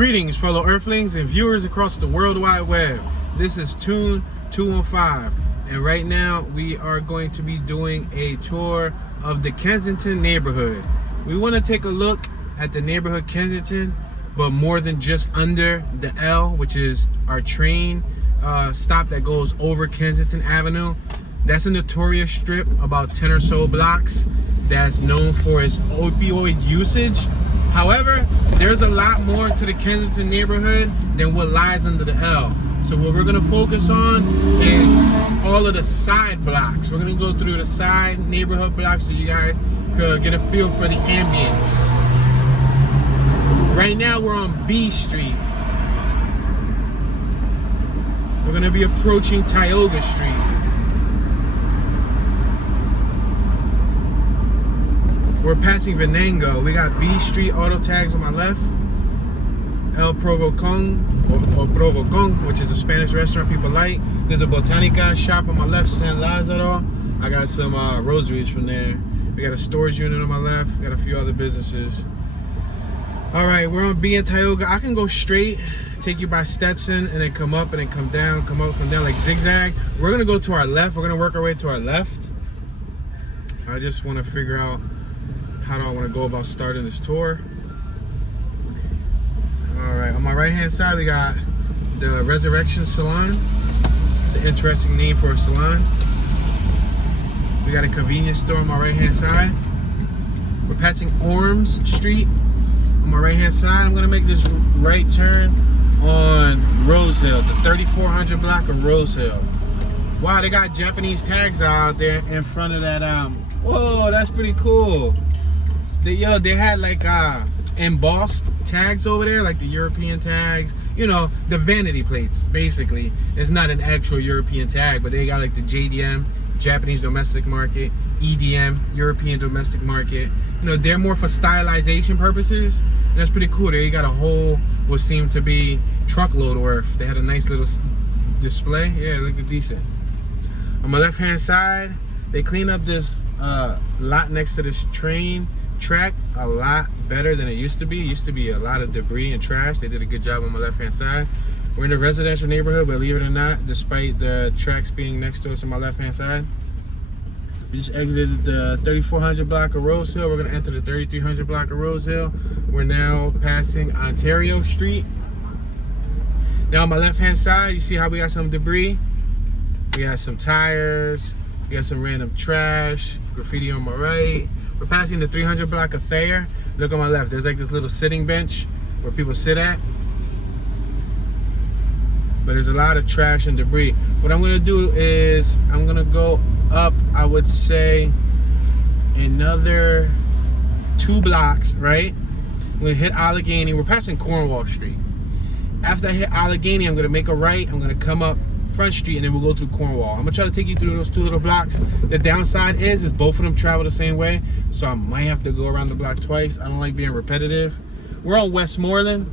Greetings, fellow Earthlings and viewers across the World Wide Web. This is Tune 215, and right now we are going to be doing a tour of the Kensington neighborhood. We want to take a look at the neighborhood Kensington, but more than just under the L, which is our train stop that goes over Kensington Avenue. That's a notorious strip, about 10 or so blocks, that's known for its opioid usage. However, there's a lot more to the Kensington neighborhood than what lies under the L. So what we're gonna focus on is all of the side blocks. We're gonna go through the side neighborhood blocks so you guys could get a feel for the ambience. Right now we're on B Street. We're gonna be approaching Tioga Street. We're passing Venango. We got B Street auto tags on my left. El Provocon, or Provocon, which is a Spanish restaurant people like. There's a Botanica shop on my left, San Lázaro. I got some rosaries from there. We got a storage unit on my left. We got a few other businesses. All right, we're on B in Tioga. I can go straight, take you by Stetson, and then come up and then come down, come up, come down, like zigzag. We're gonna go to our left. We're gonna work our way to our left. I just wanna figure out how do I want to go about starting this tour. All right, on my right hand side we got the Resurrection Salon. It's an interesting name for a salon. We got a convenience store on my right hand side. We're passing Orms Street on my right hand side. I'm gonna make this right turn on Rose Hill, the 3400 block of Rose Hill. Wow, they got Japanese tags out there in front of that. Whoa, that's pretty cool. They had like embossed tags over there, like the European tags, you know, the vanity plates basically. It's not an actual European tag, but they got like the JDM, Japanese domestic market, EDM, European domestic market. You know, they're more for stylization purposes, and that's pretty cool. They got a whole what seemed to be truckload worth. They had a nice little display. Yeah, it looked decent. On my left hand side, they clean up this lot next to this train track a lot better than it used to be. It used to be a lot of debris and trash. They did a good job on my left hand side. We're in a residential neighborhood, believe it or not, despite the tracks being next to us on my left hand side. We just exited the 3400 block of Rose Hill. We're going to enter the 3300 block of Rose Hill. We're now passing Ontario Street. Now on my left hand side, you see how we got some debris. We got some tires. We got some random trash, graffiti on my right. We're passing the 300 block of Thayer. Look on my left, there's like this little sitting bench where people sit at. But there's a lot of trash and debris. What I'm gonna do is, I'm gonna go up, I would say, another 2 blocks, right? I'm gonna hit Allegheny. We're passing Cornwall Street. After I hit Allegheny, I'm gonna make a right. I'm gonna come up Front Street, and then we'll go through Cornwall. I'm gonna try to take you through those 2 little blocks. The downside is both of them travel the same way, so I might have to go around the block twice. I don't like being repetitive. We're on Westmoreland.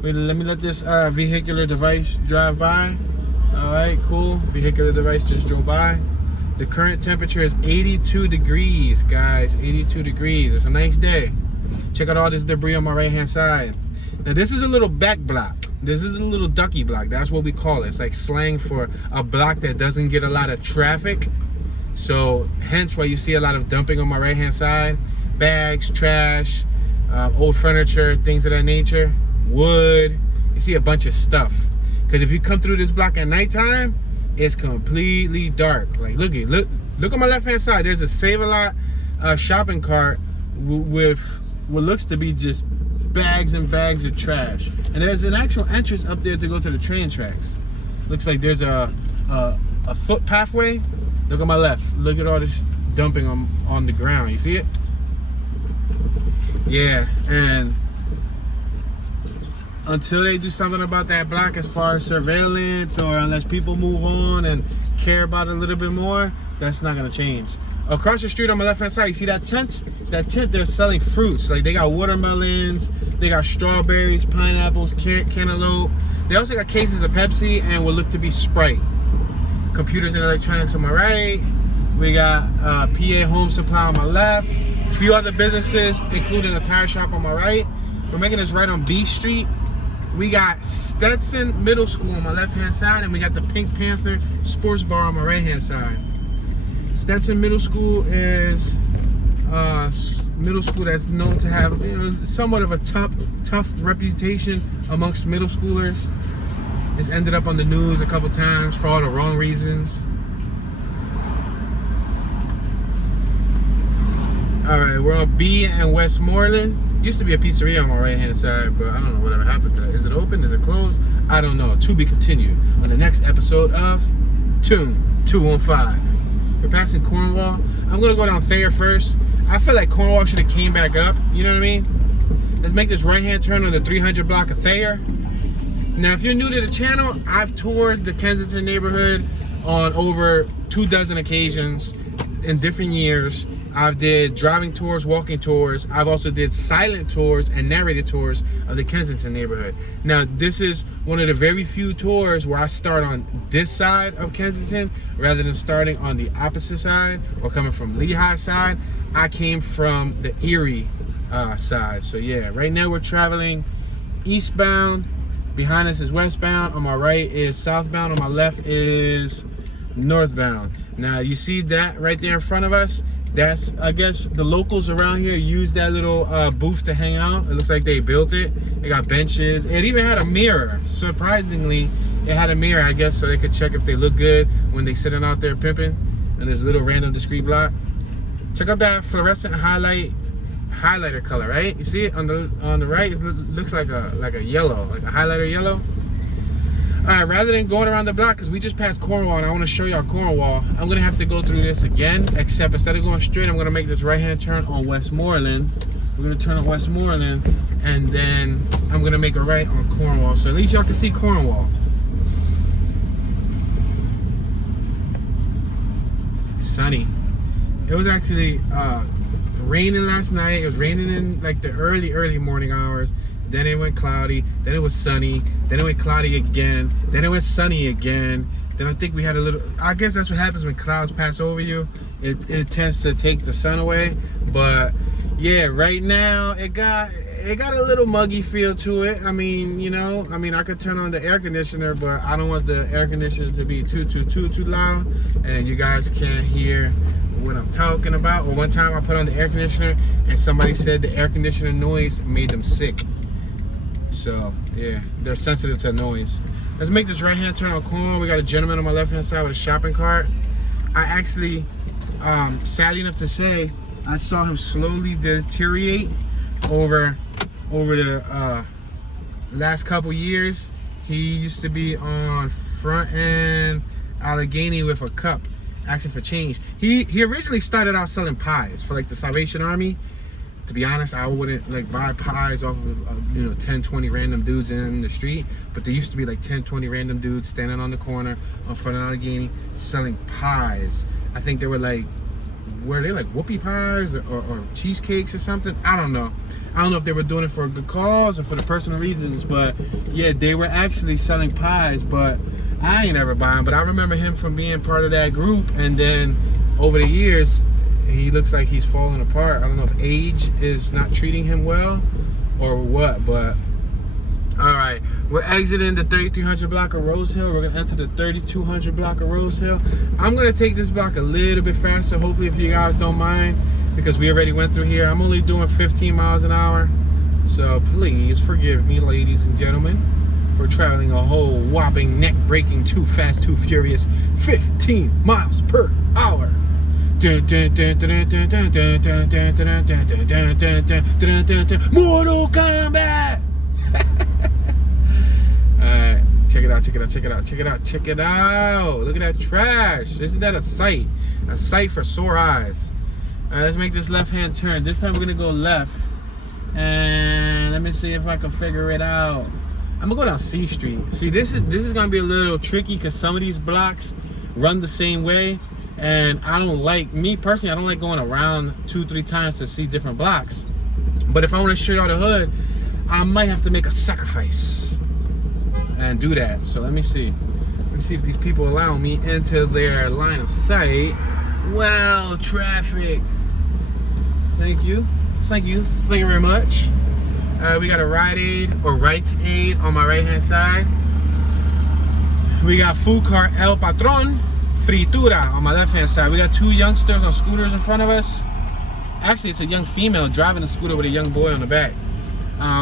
Let me let this vehicular device drive by. All right, cool. Vehicular device just drove by. The current temperature is 82 degrees, guys. 82 degrees. It's a nice day. Check out all this debris on my right hand side. Now this is a little back block. This is a little ducky block. That's what we call it. It's like slang for a block that doesn't get a lot of traffic. So hence why you see a lot of dumping on my right hand side. Bags, trash, old furniture, things of that nature. Wood. You see a bunch of stuff. Because if you come through this block at nighttime, it's completely dark. Like look on my left hand side. There's a Save-A-Lot shopping cart with what looks to be just bags and bags of trash, and there's an actual entrance up there to go to the train tracks. Looks like there's a foot pathway. Look on my left. Look at all this dumping on the ground. You see it? Yeah, and until they do something about that block as far as surveillance, or unless people move on and care about it a little bit more, that's not gonna change. Across the street on my left hand side, you see that tent? That tent, they're selling fruits. Like they got watermelons, they got strawberries, pineapples, cantaloupe. They also got cases of Pepsi and what look to be Sprite. Computers and electronics on my right. We got PA Home Supply on my left. A few other businesses, including a tire shop on my right. We're making this right on B Street. We got Stetson Middle School on my left-hand side, and we got the Pink Panther Sports Bar on my right-hand side. Stetson Middle School is middle school that's known to have, you know, somewhat of a tough reputation amongst middle schoolers. It's ended up on the news a couple times for all the wrong reasons. All right, we're on B and Westmoreland. Used to be a pizzeria on my right-hand side, but I don't know whatever happened to that. Is it open? Is it closed? I don't know. To be continued on the next episode of Tune 215. We're passing Cornwall. I'm gonna go down Thayer first. I feel like Cornwall should have came back up. You know what I mean? Let's make this right-hand turn on the 300 block of Thayer. Now, if you're new to the channel, I've toured the Kensington neighborhood on over 24 occasions in different years. I've did driving tours, walking tours. I've also did silent tours and narrated tours of the Kensington neighborhood. Now, this is one of the very few tours where I start on this side of Kensington rather than starting on the opposite side or coming from Lehigh side. I came from the Erie side. So yeah, right now we're traveling eastbound. Behind us is westbound. On my right is southbound. On my left is northbound. Now you see that right there in front of us? That's, I guess, the locals around here use that little booth to hang out. It looks like they built it. They got benches. It even had a mirror. Surprisingly, it had a mirror, I guess, so they could check if they look good when they sitting out there pimping in this little random discreet block. Check out that fluorescent highlighter color, right? You see it on the right? It looks like a yellow, like a highlighter yellow. All right, rather than going around the block, because we just passed Cornwall and I want to show y'all Cornwall, I'm going to have to go through this again, except instead of going straight, I'm going to make this right-hand turn on Westmoreland. We're going to turn on Westmoreland, and then I'm going to make a right on Cornwall, so at least y'all can see Cornwall. Sunny. It was actually raining last night. It was raining in like the early morning hours. Then it went cloudy, then it was sunny, then it went cloudy again, then it went sunny again. Then I think we had a little, I guess that's what happens when clouds pass over you. It tends to take the sun away. But yeah, right now it got a little muggy feel to it. I mean, you know, I could turn on the air conditioner, but I don't want the air conditioner to be too loud and you guys can't hear what I'm talking about. Or one time I put on the air conditioner and somebody said the air conditioner noise made them sick. So yeah, they're sensitive to noise. Let's make this right hand turn on Cornwall. We got a gentleman on my left hand side with a shopping cart. I actually, sadly enough to say, I saw him slowly deteriorate over the last couple years. He used to be on front end Allegheny with a cup, asking for change. He originally started out selling pies for like the Salvation Army. To be honest, I wouldn't like buy pies off of 10, 20 random dudes in the street, but there used to be like 10, 20 random dudes standing on the corner in front of Allegheny selling pies. I think they were like, were they like whoopie pies or cheesecakes or something? I don't know. I don't know if they were doing it for a good cause or for the personal reasons, but yeah, they were actually selling pies, but I ain't ever buying. But I remember him from being part of that group, and then over the years, he looks like he's falling apart. I don't know if age is not treating him well or what, but all right, we're exiting the 3300 block of Rose Hill. We're gonna enter the 3200 block of Rose Hill. I'm gonna take this block a little bit faster, hopefully, if you guys don't mind, because we already went through here. I'm only doing 15 miles an hour, so please forgive me, ladies and gentlemen, for traveling a whole whopping neck-breaking, too fast, too furious 15 miles per hour. Mortal Kombat! Alright, check it out. Look at that trash. Isn't that a sight? A sight for sore eyes. Alright, let's make this left-hand turn. This time we're gonna go left. And let me see if I can figure it out. I'm gonna go down C Street. See, this is gonna be a little tricky because some of these blocks run the same way. And I don't like, me personally, I don't like going around 2-3 times to see different blocks. But if I want to show y'all the hood, I might have to make a sacrifice and do that. So let me see. Let me see if these people allow me into their line of sight. Well, traffic. Thank you very much. We got a Rite Aid or Rite Aid on my right hand side. We got food cart El Patron Fritura on my left hand side. We got two youngsters on scooters in front of us. Actually, it's a young female driving a scooter with a young boy on the back.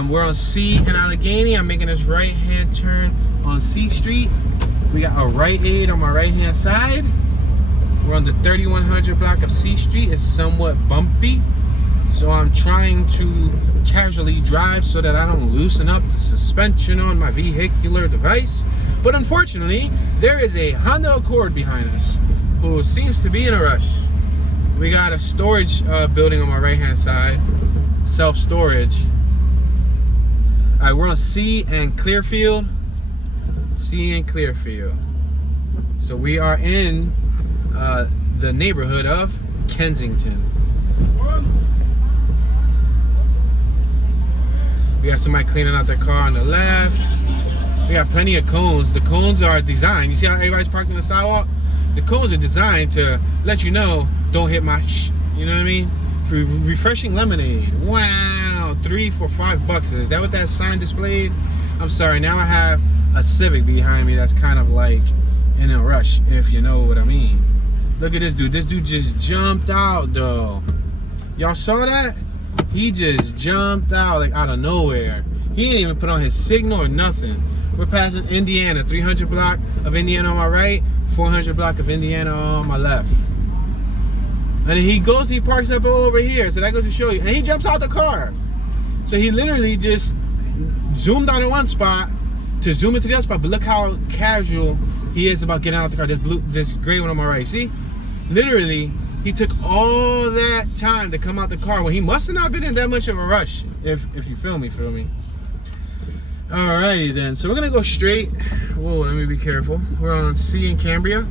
We're on C in Allegheny. I'm making this right hand turn on C Street. We got a Rite Aid on my right hand side. We're on the 3100 block of C Street. It's somewhat bumpy, so I'm trying to casually drive so that I don't loosen up the suspension on my vehicular device. But unfortunately, there is a Honda Accord behind us who seems to be in a rush. We got a storage building on my right hand side, self-storage. All right, we're on C and Clearfield. C and Clearfield. So we are in the neighborhood of Kensington. We got somebody cleaning out their car on the left. We got plenty of cones. The cones are designed. You see how everybody's parked on the sidewalk? The cones are designed to let you know, don't hit my you know what I mean? For refreshing lemonade. Wow, 3 for $5. Is that what that sign displayed? I'm sorry, now I have a Civic behind me that's kind of like in a rush, if you know what I mean. Look at this dude. This dude just jumped out though. Y'all saw that? He just jumped out like out of nowhere. He didn't even put on his signal or nothing. We're passing Indiana, 300 block of Indiana on my right, 400 block of Indiana on my left. And he parks up over here. So that goes to show you. And he jumps out the car. So he literally just zoomed out of one spot to zoom into the other spot. But look how casual he is about getting out the car. This gray one on my right. See? Literally, he took all that time to come out the car when he must have not been in that much of a rush. If you feel me. Alrighty then. So we're gonna go straight. Whoa, let me be careful. We're on C in Cambria.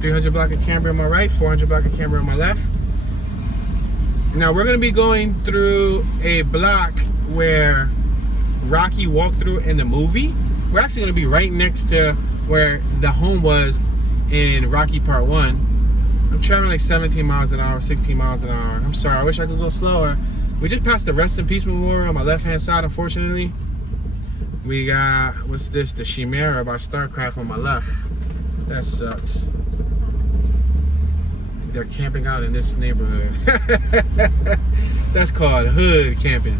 300 block of Cambria on my right, 400 block of Cambria on my left. Now we're going to be going through a block where Rocky walked through in the movie. We're actually going to be right next to where the home was in Rocky Part 1. I'm traveling like 17 miles an hour, 16 miles an hour. I'm sorry, I wish I could go slower. We just passed the Rest in Peace Memorial on my left hand side, unfortunately. We got, what's this? The Chimera by StarCraft on my left. That sucks. They're camping out in this neighborhood. That's called hood camping.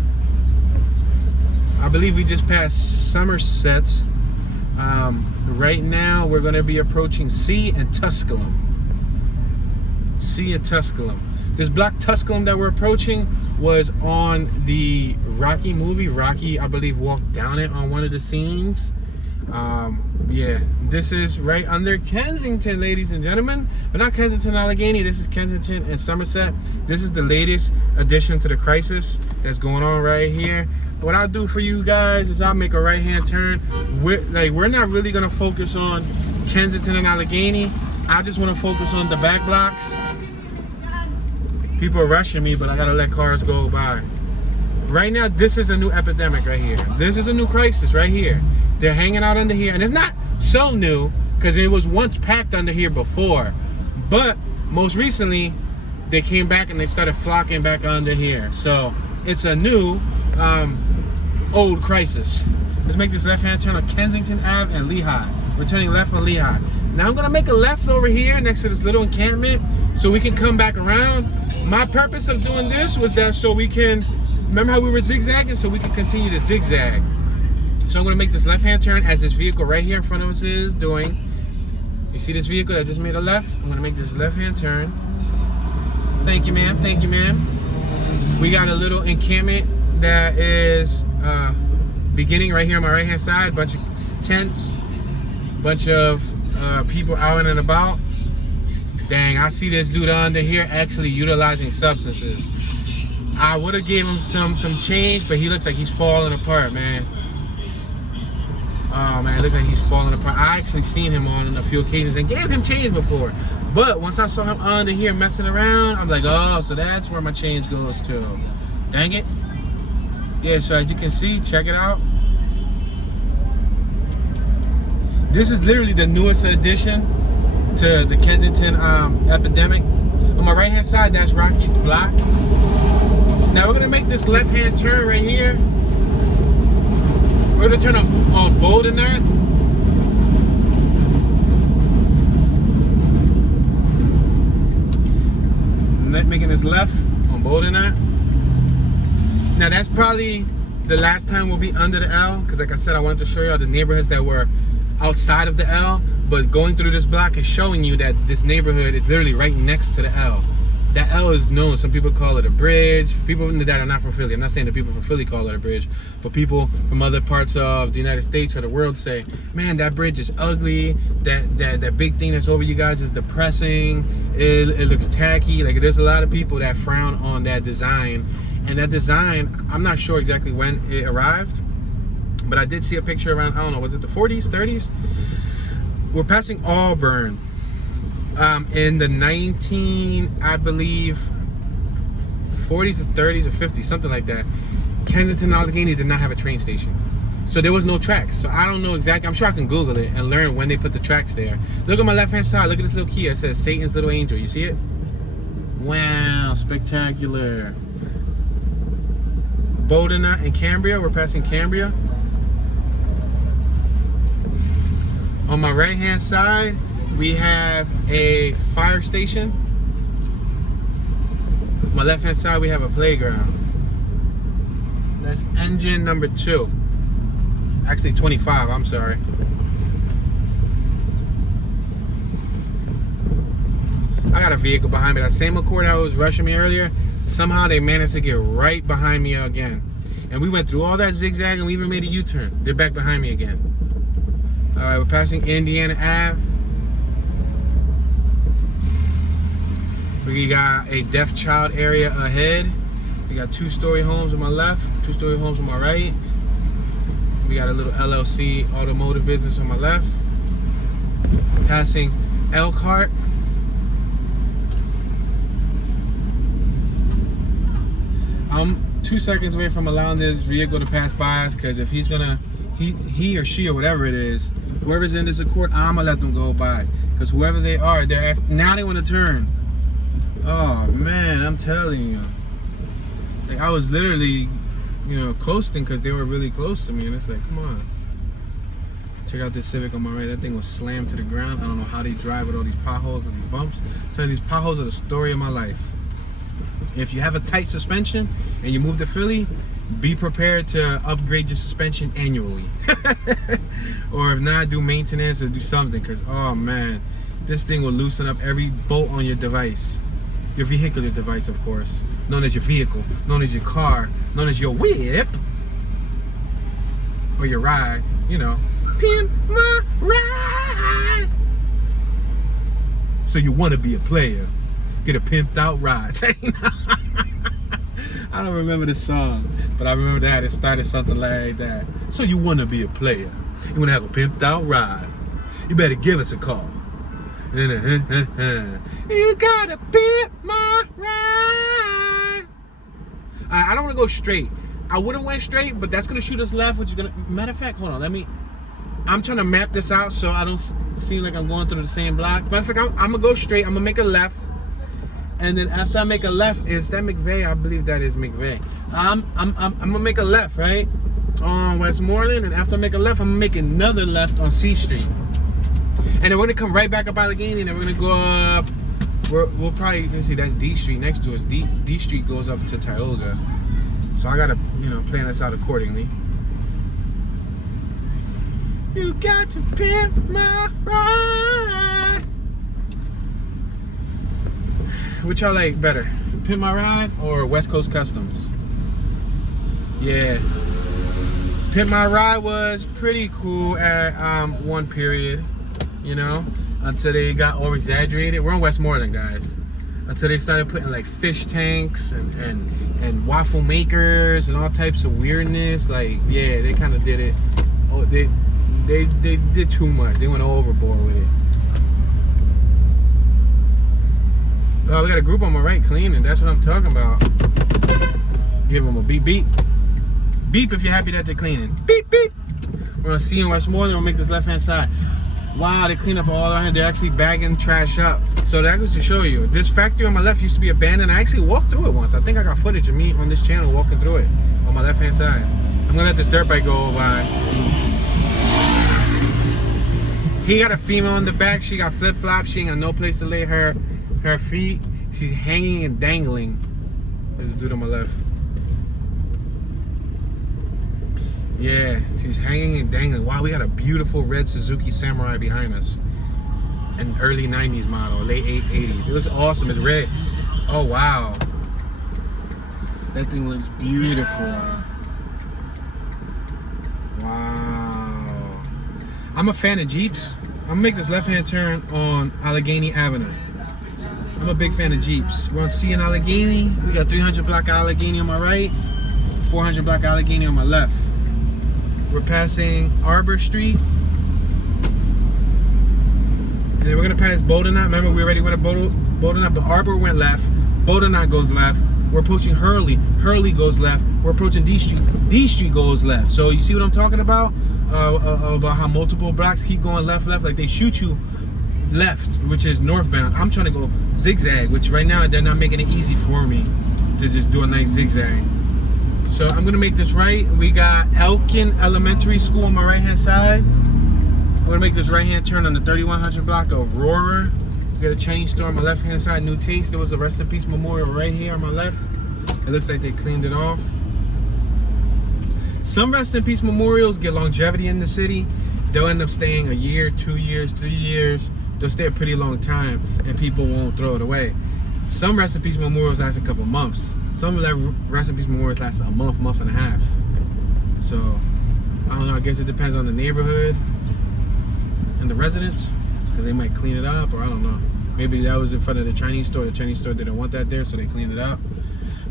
I believe we just passed Somerset. Right now we're going to be approaching C and Tusculum. C and Tusculum. This black Tusculum that we're approaching was on the Rocky movie. Rocky, I believe, walked down it on one of the scenes. Yeah, this is right under Kensington, ladies and gentlemen. But not Kensington, Allegheny. This is Kensington and Somerset. This is the latest addition to the crisis that's going on right here. What I'll do for you guys is I'll make a right-hand turn. We're not really gonna focus on Kensington and Allegheny. I just want to focus on the back blocks. People are rushing me, but I gotta let cars go by. Right now, this is a new epidemic right here. This is a new crisis right here. They're hanging out under here, and it's not so new because it was once packed under here before, but most recently they came back and they started flocking back under here. So it's a new old crisis. Let's make this left-hand turn on Kensington Ave and Lehigh. We're turning left on Lehigh. Now I'm gonna make a left over here next to this little encampment so we can come back around. My purpose of doing this was that so we can, remember how we were zigzagging? So we can continue to zigzag. So I'm going to make this left-hand turn as this vehicle right here in front of us is doing. You see this vehicle that just made a left? I'm going to make this left-hand turn. Thank you, ma'am. Thank you, ma'am. We got a little encampment that is beginning right here on my right-hand side. Bunch of tents, bunch of people out and about. Dang, I see this dude under here actually utilizing substances. I would have gave him some change, but he looks like he's falling apart, man. Oh man, it looks like he's falling apart. I actually seen him on a few occasions and gave him change before. But once I saw him under here messing around, I'm like, oh, so that's where my change goes to. Dang it. Yeah, so as you can see, check it out. This is literally the newest addition to the Kensington epidemic. On my right-hand side, that's Rocky's block. Now we're gonna make this left-hand turn right here. We're gonna turn on bold in that. Making this left on bold in that. Now that's probably the last time we'll be under the L, because like I said, I wanted to show y'all the neighborhoods that were outside of the L, but going through this block is showing you that this neighborhood is literally right next to the L. That L is known. Some people call it a bridge. People that are not from Philly. I'm not saying that people from Philly call it a bridge, but people from other parts of the United States or the world say, man, that bridge is ugly. That big thing that's over you guys is depressing. It looks tacky. Like, there's a lot of people that frown on that design. And that design, I'm not sure exactly when it arrived, but I did see a picture around, I don't know, was it the 40s, 30s? We're passing Auburn. In the 19, I believe, 40s or 30s or 50s, something like that, Kensington, Allegheny did not have a train station. So there was no tracks. So I don't know exactly. I'm sure I can Google it and learn when they put the tracks there. Look at my left-hand side. Look at this little key. It says Satan's Little Angel. You see it? Wow, spectacular. Bowdena and Cambria. We're passing Cambria. On my right-hand side, we have a fire station. On my left-hand side, we have a playground. That's engine number 2. Actually, 25, I'm sorry. I got a vehicle behind me. That same Accord that was rushing me earlier, somehow they managed to get right behind me again. And we went through all that zigzag and we even made a U-turn. They're back behind me again. All right, we're passing Indiana Ave. We got a deaf child area ahead. We got 2-story homes on my left, 2-story homes on my right. We got a little LLC automotive business on my left. Passing Elkhart. I'm 2 seconds away from allowing this vehicle to pass by us, because if he's gonna, he or she or whatever it is, whoever's in this Accord, I'm gonna let them go by, because whoever they are, now they want to turn. Oh man, I'm telling you, like, I was literally, coasting because they were really close to me, and it's like, come on. Check out this Civic on my right. That thing was slammed to the ground. I don't know how they drive with all these potholes and these bumps. So these potholes are the story of my life. If you have a tight suspension and you move to Philly, be prepared to upgrade your suspension annually. Or if not, do maintenance or do something, because, oh man, this thing will loosen up every bolt on your device. Your vehicular device, of course. Known as your vehicle, known as your car, known as your whip, or your ride, Pimp my ride. So you want to be a player, get a pimped out ride. I don't remember the song, but I remember that it started something like that. So you want to be a player, you want to have a pimped out ride, you better give us a call. You gotta pimp my ride. I don't want to go straight. I would have went straight, but that's gonna shoot us left, which is gonna. Matter of fact, hold on. I'm trying to map this out so I don't seem like I'm going through the same block. Matter of fact, I'm gonna go straight. I'm gonna make a left, and then after I make a left, is that Mcvay? I believe that is Mcvay. I'm gonna make a left, right, on Westmoreland, and after I make a left, I'm gonna make another left on C Street. And then we're gonna come right back up Allegheny, and then we're gonna go up. We'll probably, let's see, that's D Street next to us. D Street goes up to Tioga. So I gotta, plan this out accordingly. You got to pimp my ride. Which y'all like better? Pimp my ride or West Coast Customs? Yeah. Pimp my ride was pretty cool at one period. Until they got over exaggerated. We're on Westmoreland, guys. Until they started putting like fish tanks and waffle makers and all types of weirdness. Like, yeah, they kind of did it. Oh, they did too much. They went overboard with it. Oh, we got a group on my right cleaning. That's what I'm talking about. Give them a beep beep. Beep if you're happy that they're cleaning. Beep beep. We're gonna see in Westmoreland. We'll make this left hand side. Wow, they clean up all around here. They're actually bagging trash up. So that goes to show you. This factory on my left used to be abandoned. I actually walked through it once. I think I got footage of me on this channel walking through it on my left-hand side. I'm gonna let this dirt bike go by. He got a female in the back. She got flip-flops. She ain't got no place to lay her feet. She's hanging and dangling. There's a dude on my left. Yeah, she's hanging and dangling. Wow, we got a beautiful red Suzuki Samurai behind us. An early 90s model, late 80s. It looks awesome. It's red. Oh, wow. That thing looks beautiful. Wow. I'm a fan of Jeeps. I'm gonna make this left-hand turn on Allegheny Avenue. I'm a big fan of Jeeps. We're on C in Allegheny. We got 300 block Allegheny on my right, 400 block Allegheny on my left. We're passing Aurora Street. And then we're gonna pass Bodenot. Remember, we already went to Bodenot, but Arbor went left. Bodenot goes left. We're approaching Hurley. Hurley goes left. We're approaching D Street. D Street goes left. So you see what I'm talking about? About how multiple blocks keep going left, like they shoot you left, which is northbound. I'm trying to go zigzag, which right now they're not making it easy for me to just do a nice zigzag. So I'm gonna make this right. We got Elkin Elementary School on my right-hand side. I'm gonna make this right-hand turn on the 3100 block of Aurora. We got a Chinese store on my left-hand side, New Taste. There was a Rest in Peace memorial right here on my left. It looks like they cleaned it off. Some Rest in Peace memorials get longevity in the city. They'll end up staying a year, 2 years, 3 years. They'll stay a pretty long time and people won't throw it away. Some Rest in Peace memorials last a couple months. Some Rest in Peace memorials last a month, month and a half. So, I don't know, I guess it depends on the neighborhood and the residents, because they might clean it up, or I don't know. Maybe that was in front of the Chinese store. The Chinese store didn't want that there, so they cleaned it up.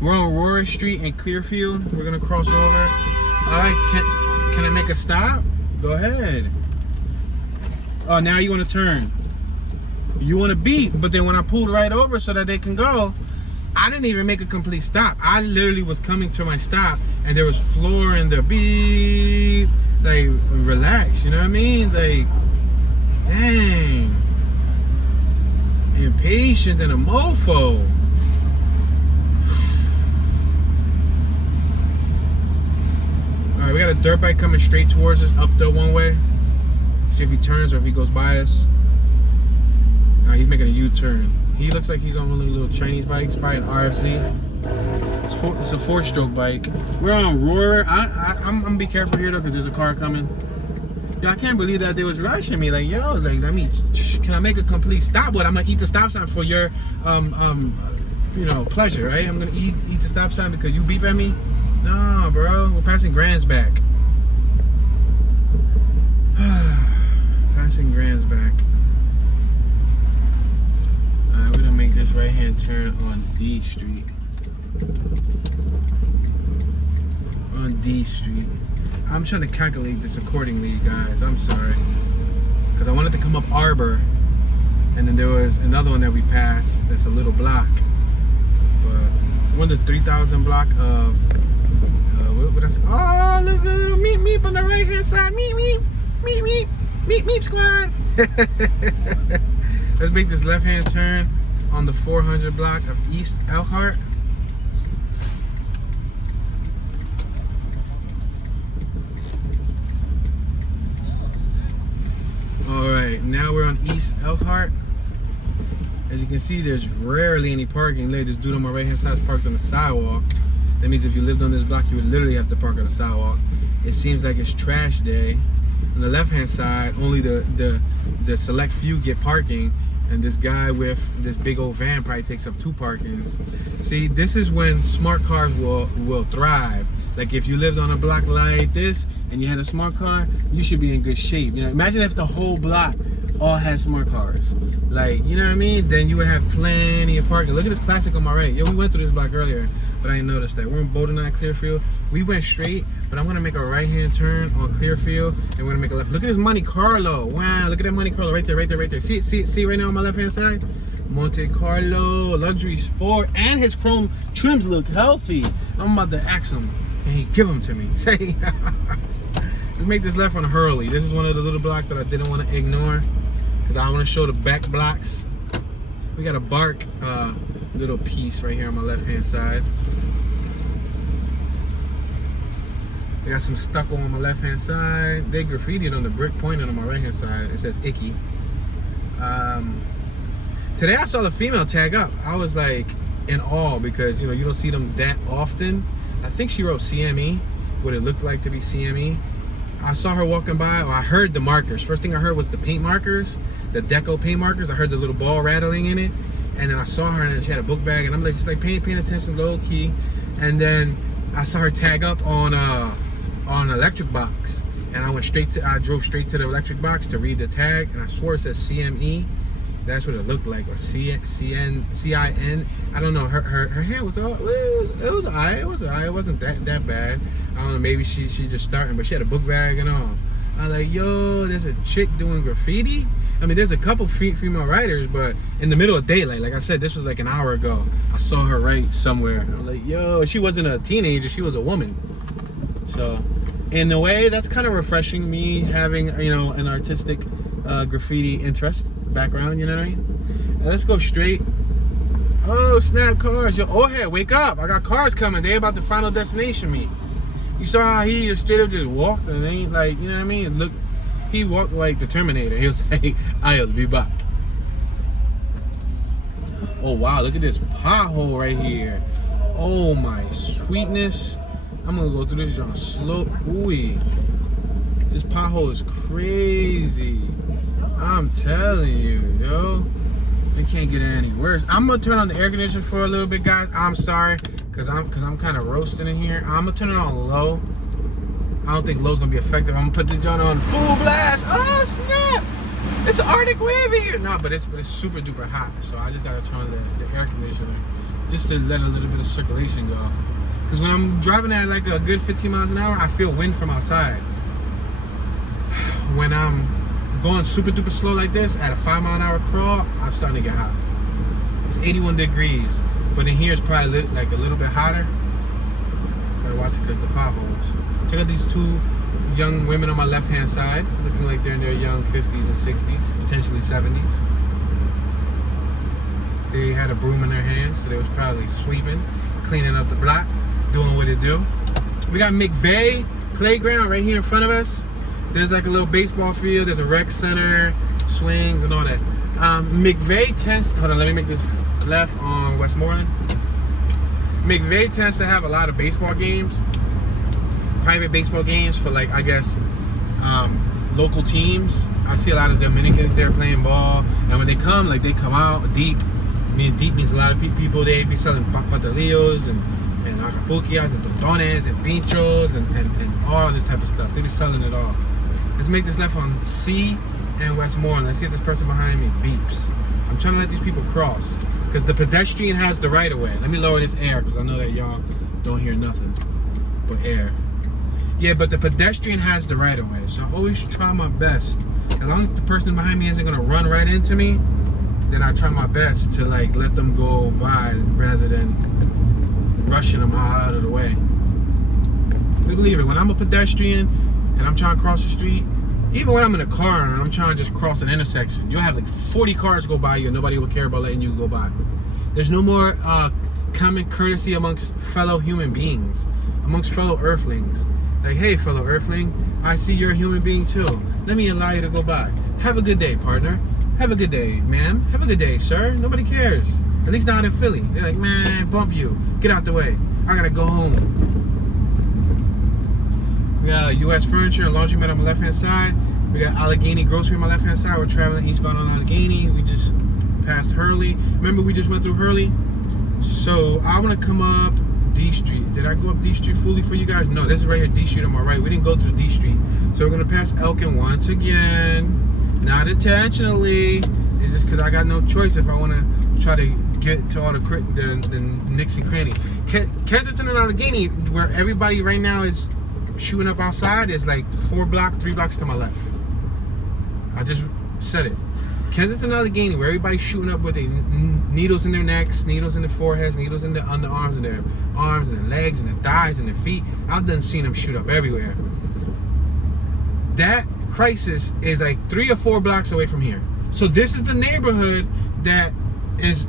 We're on Aurora Street in Clearfield. We're gonna cross over. All right, can I make a stop? Go ahead. Oh, now you wanna turn. You wanna beep, but then when I pulled right over so that they can go, I didn't even make a complete stop. I literally was coming to my stop and there was floor in the beep. Like, relax, you know what I mean? Like, dang. Impatient and a mofo. Alright, we got a dirt bike coming straight towards us up the one way. See if he turns or if he goes by us. Nah, he's making a U-turn. He looks like he's on one of the little Chinese bikes, probably an RFZ. It's a 4-stroke bike. We're on Aurora. I'm gonna be careful here though, because there's a car coming. Yo, I can't believe that they was rushing me. Like, yo, like, I mean, can I make a complete stop? But I'm gonna eat the stop sign for your, you know, pleasure, right? I'm gonna eat the stop sign because you beep at me. Nah, bro, we're passing Grand's back. Passing Grand's back. Alright, we're gonna make this right-hand turn on D Street. On D Street. I'm trying to calculate this accordingly, you guys. I'm sorry. Because I wanted to come up Arbor. And then there was another one that we passed that's a little block. But one of the 3,000 block of... what would I say? Oh, look at a little meep on the right-hand side. Meep squad. Let's make this left-hand turn on the 400 block of East Elkhart. Alright, now we're on East Elkhart. As you can see, there's rarely any parking. Look, this dude on my right-hand side is parked on the sidewalk. That means if you lived on this block, you would literally have to park on the sidewalk. It seems like it's trash day. On the left-hand side, only the select few get parking, and this guy with this big old van probably takes up 2 parkings. See, this is when smart cars will thrive. Like if you lived on a block like this and you had a smart car, you should be in good shape. You know, imagine if the whole block all had smart cars. Like, you know what I mean? Then you would have plenty of parking. Look at this classic on my right. Yo, we went through this block earlier, but I didn't notice that. We're in Bodenot, Clearfield. We went straight, but I'm gonna make a right-hand turn on Clearfield, and we're gonna make a left. Look at this Monte Carlo. Wow, look at that Monte Carlo right there, right there, right there. See right now on my left-hand side? Monte Carlo, luxury sport, and his chrome trims look healthy. I'm about to ask him, can he give them to me? Say, let's make this left on Hurley. This is one of the little blocks that I didn't want to ignore, because I want to show the back blocks. We got a bark little piece right here on my left-hand side. We got some stucco on my left-hand side. They graffitied on the brick pointing on my right-hand side. It says Icky. Today I saw the female tag up. I was like in awe because, you know, you don't see them that often. I think she wrote CME, what it looked like to be CME. I saw her walking by. I heard the markers. First thing I heard was the paint markers, the deco paint markers. I heard the little ball rattling in it. And then I saw her and she had a book bag. And I'm like, just like paying attention, low key. And then I saw her tag up on an electric box. And I drove straight to the electric box to read the tag. And I swore it says CME. That's what it looked like, or CIN. I don't know. Her hair was all. It was alright. It was alright. It wasn't that bad. I don't know. Maybe she just starting, but she had a book bag and all. I was like, yo, there's a chick doing graffiti. I mean, there's a couple female writers, but in the middle of daylight, like I said, this was like an hour ago. I saw her write somewhere. I was like, yo, she wasn't a teenager. She was a woman. So, in a way, that's kind of refreshing. Me having, you know, an artistic graffiti interest. Background, you know what I mean? Let's go straight. Oh, snap, cars. Yo, oh, hey, wake up. I got cars coming. They about to final destination me. You saw how he just straight up just walked and ain't like, you know what I mean? Look, he walked like the Terminator. He was like, I'll be back. Oh, wow, look at this pothole right here. Oh, my sweetness. I'm going to go through this on slow. Ooh, this pothole is crazy. I'm telling you, yo, it can't get any worse. I'm gonna turn on the air conditioner for a little bit, guys. I'm sorry, cause I'm kind of roasting in here. I'm gonna turn it on low. I don't think low's gonna be effective. I'm gonna put this joint on full blast. Oh snap! It's an Arctic wave in here. No, but it's super duper hot. So I just gotta turn on the air conditioner just to let a little bit of circulation go. Cause when I'm driving at like a good 15 miles an hour, I feel wind from outside. When I'm going super duper slow like this at a 5 mile an hour crawl, I'm starting to get hot. It's 81 degrees, but in here it's probably like a little bit hotter. Gotta watch it because the potholes. Check out these two young women on my left hand side, looking like they're in their young 50s and 60s, potentially 70s. They had a broom in their hands, so they was probably sweeping, cleaning up the block, doing what it do. We got Mcvay Playground right here in front of us. There's like a little baseball field. There's a rec center, swings, and all that. Mcvay tends. Hold on, let me make this left on Westmoreland. Mcvay tends to have a lot of baseball games, private baseball games for like I guess local teams. I see a lot of Dominicans there playing ball, and when they come, like they come out deep. I mean, deep means a lot of people. They be selling patalillos and acapulquias and totones and pinchos and all this type of stuff. They be selling it all. Let's make this left on C and Westmoreland. Let's see if this person behind me beeps. I'm trying to let these people cross because the pedestrian has the right of way. Let me lower this air because I know that y'all don't hear nothing but air. Yeah, but the pedestrian has the right of way. So I always try my best. As long as the person behind me isn't gonna run right into me, then I try my best to like let them go by rather than rushing them out of the way. Believe it, when I'm a pedestrian and I'm trying to cross the street, even when I'm in a car and I'm trying to just cross an intersection, you'll have like 40 cars go by you and nobody will care about letting you go by. There's no more common courtesy amongst fellow human beings, amongst fellow earthlings. Like, hey, fellow earthling, I see you're a human being too. Let me allow you to go by. Have a good day, partner. Have a good day, ma'am. Have a good day, sir. Nobody cares. At least not in Philly. They're like, man, bump you. Get out the way. I gotta go home. We got U.S. Furniture and Laundromat on my left-hand side. We got Allegheny Grocery on my left-hand side. We're traveling eastbound on Allegheny. We just passed Hurley. Remember, we just went through Hurley? So, I want to come up D Street. Did I go up D Street fully for you guys? No, this is right here, D Street on my right. We didn't go through D Street. So, we're going to pass Elkin once again. Not intentionally. It's just because I got no choice if I want to try to get to all the nicks and crannies. Kensington and Allegheny, where everybody right now is shooting up outside, is like 3 blocks to my left. I just said it. Kensington and Allegheny, where everybody's shooting up with their needles in their necks, needles in their foreheads, needles in their underarms, and their arms, and their legs, and their thighs, and their feet. I've done seen them shoot up everywhere. That crisis is like 3 or 4 blocks away from here. So this is the neighborhood that is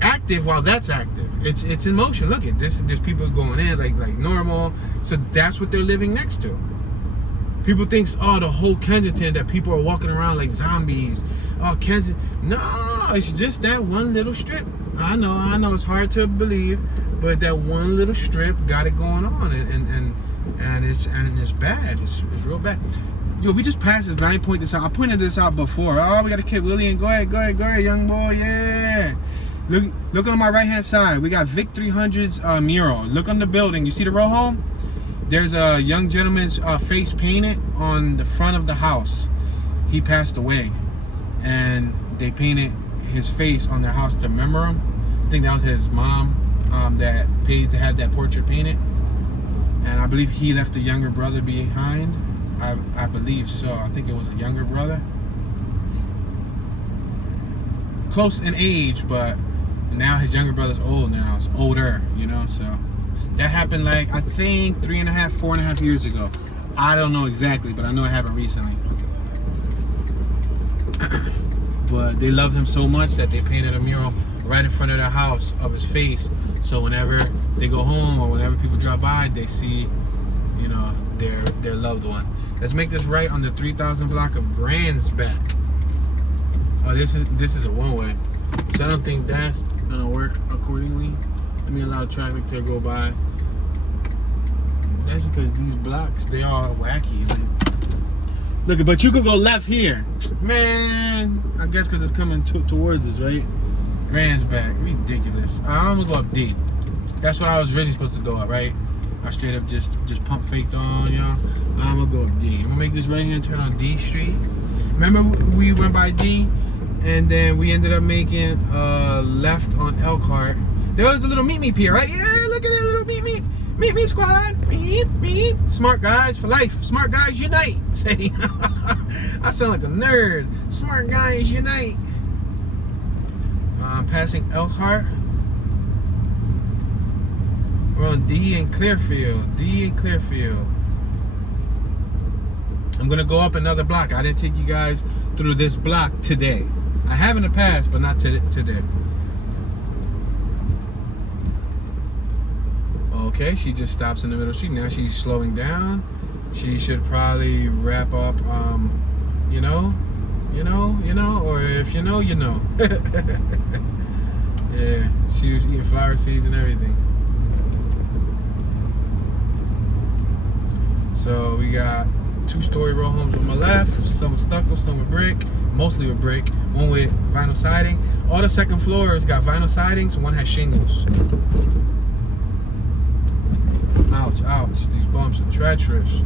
active active while that's active. It's in motion. Look at this. There's people going in like normal. So that's what they're living next to. People think, oh, the whole Kensington, that people are walking around like zombies. Oh, Kensington. No, it's just that one little strip. I know it's hard to believe, but that one little strip got it going on, and it's bad. It's real bad. Yo, we just passed this, but I ain't point this out. I pointed this out before. Oh, we got a kid, William. Go ahead, young boy. Yeah. Look on my right hand side. We got Vic 300's mural. Look on the building. You see the row home? There's a young gentleman's face painted on the front of the house. He passed away, and they painted his face on their house to remember him. I think that was his mom that paid to have that portrait painted, and I believe he left a younger brother behind. I believe so. I think it was a younger brother, close in age, but now his younger brother's old now. It's older, so that happened like, I think 4.5 years ago. I don't know exactly, but I know it happened recently. But they loved him so much that they painted a mural right in front of their house of his face, so whenever they go home or whenever people drop by, they see their loved one. Let's make this right on the 3000 block of Grand's back. Oh, this is a one-way, so I don't think that's gonna work accordingly. Let me allow traffic to go by. That's because these blocks, they all wacky. Look, but you could go left here. Man, I guess because it's coming towards us, right? Grand's back. Ridiculous. I'm gonna go up D. That's what I was originally supposed to go up, right? I straight up just pump faked on, y'all. I'm gonna go up D. I'm gonna make this right here and turn on D Street. Remember we went by D, and then we ended up making left on Elkhart. There was a little meet here, right? Yeah, look at that little meet. Meet squad. Meet. Smart guys for life. Smart guys unite. Say, I sound like a nerd. Smart guys unite. Passing Elkhart. We're on D and Clearfield. I'm gonna go up another block. I didn't take you guys through this block today. I have in the past, but not today. Okay, she just stops in the middle of the street. Now she's slowing down. She should probably wrap up, or if you know. Yeah, she was eating flower seeds and everything. So we got 2-story row homes on my left. Some with stucco, some with brick. Mostly with brick. One with vinyl siding. All the second floors got vinyl sidings. One has shingles. Ouch. These bumps are treacherous.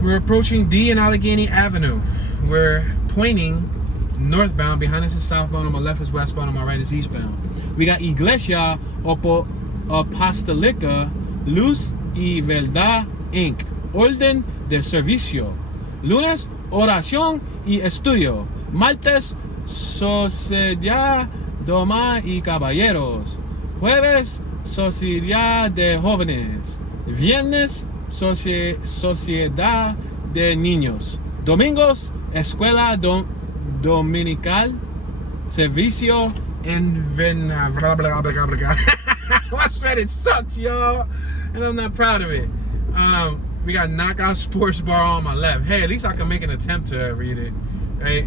We're approaching D and Allegheny Avenue. We're pointing northbound. Behind us is southbound. On my left is westbound. On my right is eastbound. We got Iglesia Apostolica Luz y Verdad Inc. Orden de Servicio. Lunes, oración y estudio. Martes, Sociedad Damas y Caballeros. Jueves, Sociedad de Jóvenes. Viernes, Sociedad de Niños. Domingos, Escuela Dominical. Servicio My Spanish sucks, y'all, and I'm not proud of it. We got Knockout Sports Bar on my left. Hey, at least I can make an attempt to read it, right?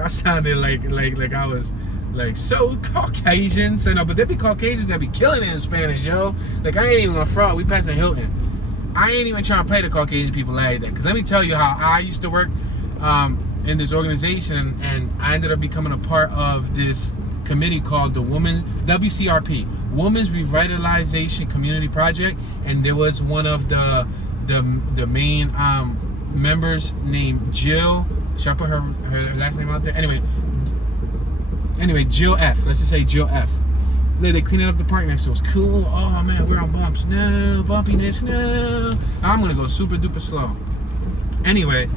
I sounded like I was like so Caucasian, so no, but there be Caucasians that be killing it in Spanish, yo. Like, I ain't even gonna fraud. We passing Hilton. I ain't even trying to play the Caucasian people like that, because let me tell you how I used to work in this organization, and I ended up becoming a part of this committee called the WCRP, Women's Revitalization Community Project, and there was one of the main members named Jill. Should I put her last name out there? Anyway, Jill F. Let's just say Jill F. They cleaning up the park next to us. Cool. Oh man, we're on bumps. No, bumpiness, no. I'm gonna go super duper slow. Anyway,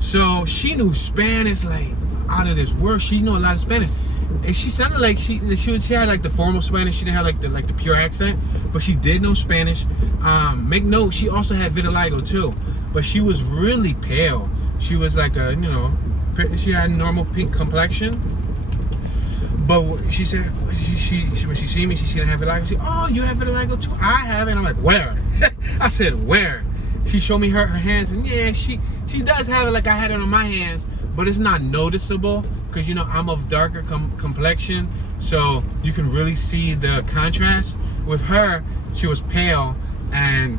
so she knew Spanish like out of this world. She knew a lot of Spanish. And she sounded like she had like the formal Spanish. She didn't have like the pure accent, but she did know Spanish. Make note, she also had vitiligo too, but she was really pale. She was like she had normal pink complexion, But she said, when she see me, she seen I have vitiligo. She said, oh, you have vitiligo too? I have it. And I'm like, where? I said, where? She showed me her hands, and yeah, she does have it like I had it on my hands, but it's not noticeable because, you know, I'm of darker complexion, so you can really see the contrast. With her, she was pale, and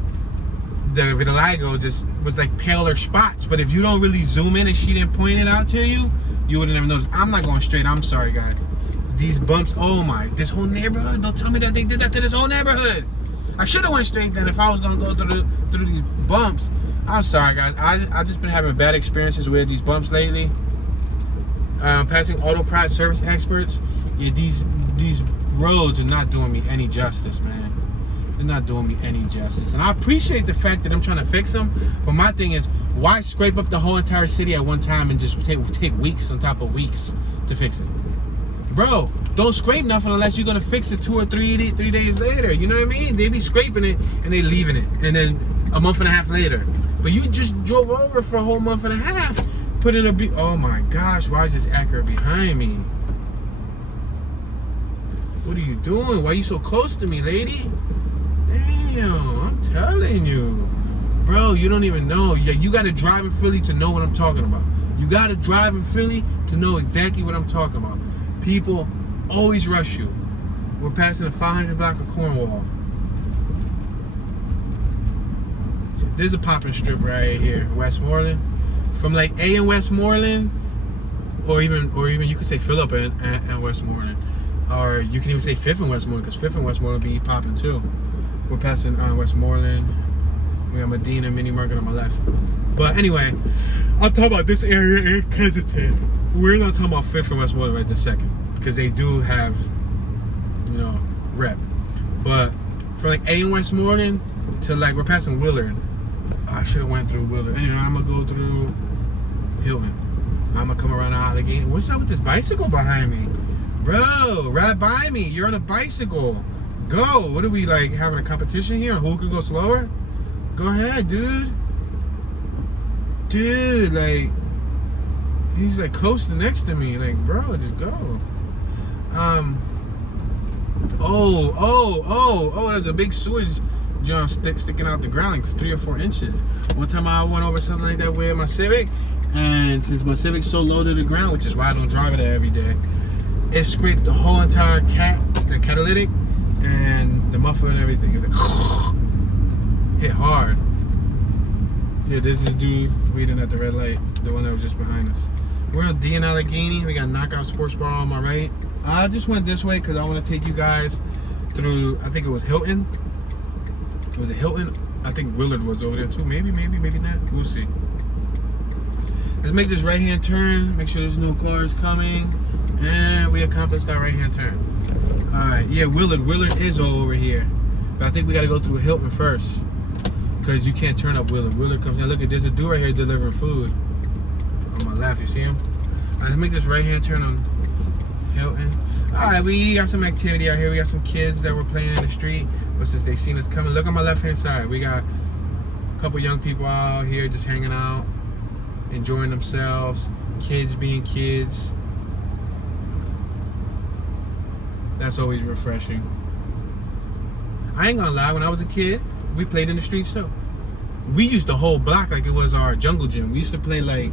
the vitiligo just was like paler spots. But if you don't really zoom in and she didn't point it out to you, you would have never noticed. I'm not going straight. I'm sorry, guys. These bumps, oh my, this whole neighborhood, don't tell me that they did that to this whole neighborhood. I should have went straight then if I was gonna go through these bumps. I'm sorry, guys. I just been having bad experiences with these bumps lately. Passing auto parts service experts. Yeah, these roads are not doing me any justice, man. They're not doing me any justice. And I appreciate the fact that I'm trying to fix them. But my thing is, why scrape up the whole entire city at one time and just take weeks on top of weeks to fix it? Bro, don't scrape nothing unless you're gonna fix it 2 or 3 days later. You know what I mean? They be scraping it and they leaving it, and then a month and a half later. But you just drove over for a whole month and a half, put in a oh my gosh, why is this Acura behind me? What are you doing? Why are you so close to me, lady? Damn, I'm telling you. Bro, you don't even know. Yeah, you gotta drive in Philly to know what I'm talking about. You gotta drive in Philly to know exactly what I'm talking about. People always rush you. We're passing a 500 block of Cornwall. There's a popping strip right here, Westmoreland. From like A in Westmoreland, or even you could say Phillip and Westmoreland, or you can even say 5th and Westmoreland, because 5th and Westmoreland be popping too. We're passing Westmoreland. We got Medina Mini Market on my left. But anyway, I'm talking about this area in Kensington. We're not talking about 5th and Westmoreland right this second, because they do have, you know, rep. But from like A in Westmoreland to like, we're passing Willard. I should have went through Willard. Anyway, I'm gonna go through Hilton. I'm gonna come around Allegheny. What's up with this bicycle behind me? Bro, right by me. You're on a bicycle. Go. What are we, like, having a competition here? Who can go slower? Go ahead, dude. Dude, like, he's like close to next to me. Like, bro, just go. There's a big sewage John sticking out the ground like 3 or 4 inches. One time I went over something like that with my Civic, and since my Civic's so low to the ground, which is why I don't drive it every day, it scraped the whole entire the catalytic and the muffler and everything. It was like hit hard. Yeah, this is dude waiting at the red light, the one that was just behind us. We're on D in Allegheny. We got Knockout Sports Bar on my right. I just went this way because I want to take you guys through, I think it was Hilton. Was it Hilton? I think Willard was over there too. Maybe not. We'll see. Let's make this right-hand turn. Make sure there's no cars coming. And we accomplished our right-hand turn. Alright, yeah, Willard is all over here. But I think we got to go through Hilton first, because you can't turn up Willard. Willard comes in. Look, there's a dude right here delivering food. On my left, you see him? Alright, let's make this right-hand turn on Hilton. Alright, we got some activity out here. We got some kids that were playing in the street. But since they seen us coming, look on my left-hand side. We got a couple young people out here just hanging out, enjoying themselves. Kids being kids. That's always refreshing. I ain't gonna lie, when I was a kid, we played in the streets too. We used the whole block like it was our jungle gym. We used to play like